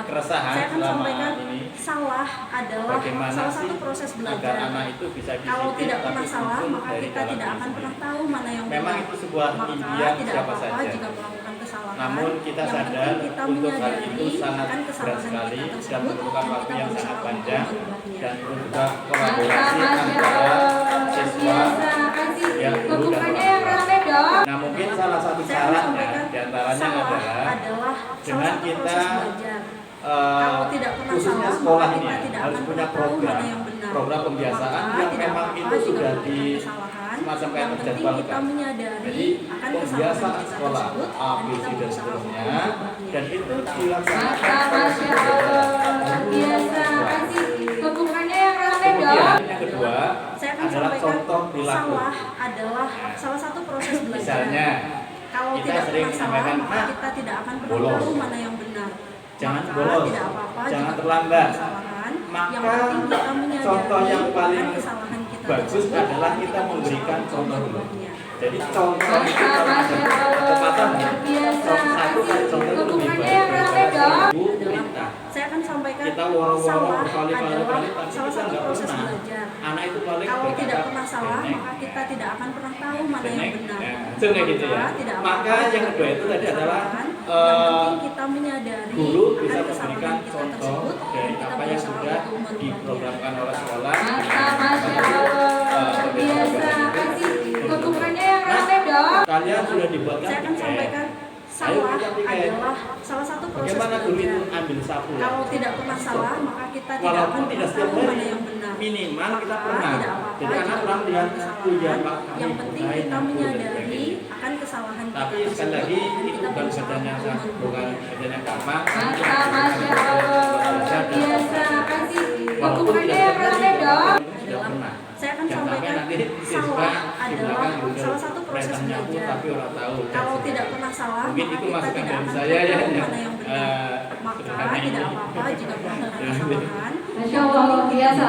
keresahan saya akan selama sampaikan ini. Salah adalah Bagaimana salah sih satu proses agar belajar. anak itu bisa Kalau disiplin tidak tapi pernah salah, muncul maka dari kita dalam tidak diri akan pernah sendiri. tahu mana yang Memang benar. itu sebuah Maka impian tidak siapa apa-apa saja. jika melakukan kesalahan. Namun kita Yang sadar penting kita untuk hal menyadari itu sangat akan berat kesalahan sekali kita dan tersebut memerlukan dan waktu kita yang berusaha sangat untuk panjang mengubahnya. dan perlu juga kolaborasi Masya antara Allah, siswa biasa. Kasih yang guru dan dukungannya orang yang tua. rame dong. Nah mungkin salah satu Saya akan caranya sampaikan diantaranya salah adalah salah dengan satu kita proses belajar. Kalau tidak pernah khususnya salah, sekolah maka ini kita tidak harus akan punya pernah tahu program mana yang benar. program pembiasaan Maka yang tidak memang apa-apa itu jika sudah melakukan di kesalahan. semacam kayak Yang penting kita terjadwalkan. menyadari Jadi akan kesalahan pembiasaan kita sekolah tersebut A, dan B, kita C dan berusaha untuk seterusnya mengubahnya. dan itu dilaksanakan Masya Allah, biasa. Kasih dukungannya yang rame dong. Kemudian yang kedua Saya akan adalah sampaikan contoh perilaku. salah adalah salah satu proses belajar. Misalnya Kalau kita tidak sering pernah salah, menyampaikan, maka kita tidak akan pernah bolos. tahu mana yang benar. Jangan Maka bolos, tidak apa-apa jangan jika terlambat. kesalahan. Maka yang penting kita menyadari contoh yang paling akan kesalahan kita bagus tersebut adalah dan kita berusaha memberikan untuk contoh dulu. mengubahnya. Jadi contoh itu Masya kalau ada Allah, ketepatan biasa. satu kali Kasih contoh itu lebih dukungannya baik yang rame daripada dong. 1000 perintah. Saya akan sampaikan Kita woro-woro salah berkali-kali adalah tapi salah kita satu nggak proses pernah. belajar. Anak itu paling Kalau berkata, tidak pernah salah, "Benek." maka kita tidak akan pernah tahu mana yang benar. Itu kayak gitu ya. Maka tidak Maka apa-apa yang jika kedua itu tadi adalah kesalahan. Yang penting kita menyadari guru bisa akan memberikan kesalahan kita contoh tersebut dan dari kita apa yang berusaha sudah untuk mengubahnya. diprogramkan oleh sekolah. Masya Allah, biasa. Kasih dukungannya yang rame dong. Kalian sudah dibuatkan Saya akan tiket. sampaikan Ayo salah kita tiket. adalah salah satu proses Bagaimana guru itu belajar. ambil sapu? Kalau tidak pernah salah, maka kita tidak akan Walaupun tidak pernah setiap tahu hari, mana yang benar. minimal kita Maka pernah. tidak apa-apa Jadi anak jika pernah melihat, melakukan oh ya kesalahan. Pak, Yang kami penting baik, kita aku, dan menyadari sebagainya. akan kesalahan kita Tapi sekali tersebut lagi dan itu kita bukan berusaha kerjanya untuk saya, bukan mengubahnya. kerjanya gampang. Masya Allah, biasa. Kasih Walaupun dukungannya tidak yang setiap rame hari, dong. tidak pernah. Saya akan Jangan sampai sampaikan nanti siswa salah di adalah belakang juga salah satu proses perintahnya aku, belajar. tapi orang tahu. Kalau tidak pernah salah, Mungkin maka itu kita masukan tidak dari akan saya ya, tahu yang, mana yang benar. Maka sederhana tidak ini. apa-apa jika melakukan kesalahan. Masya Allah, luar biasa.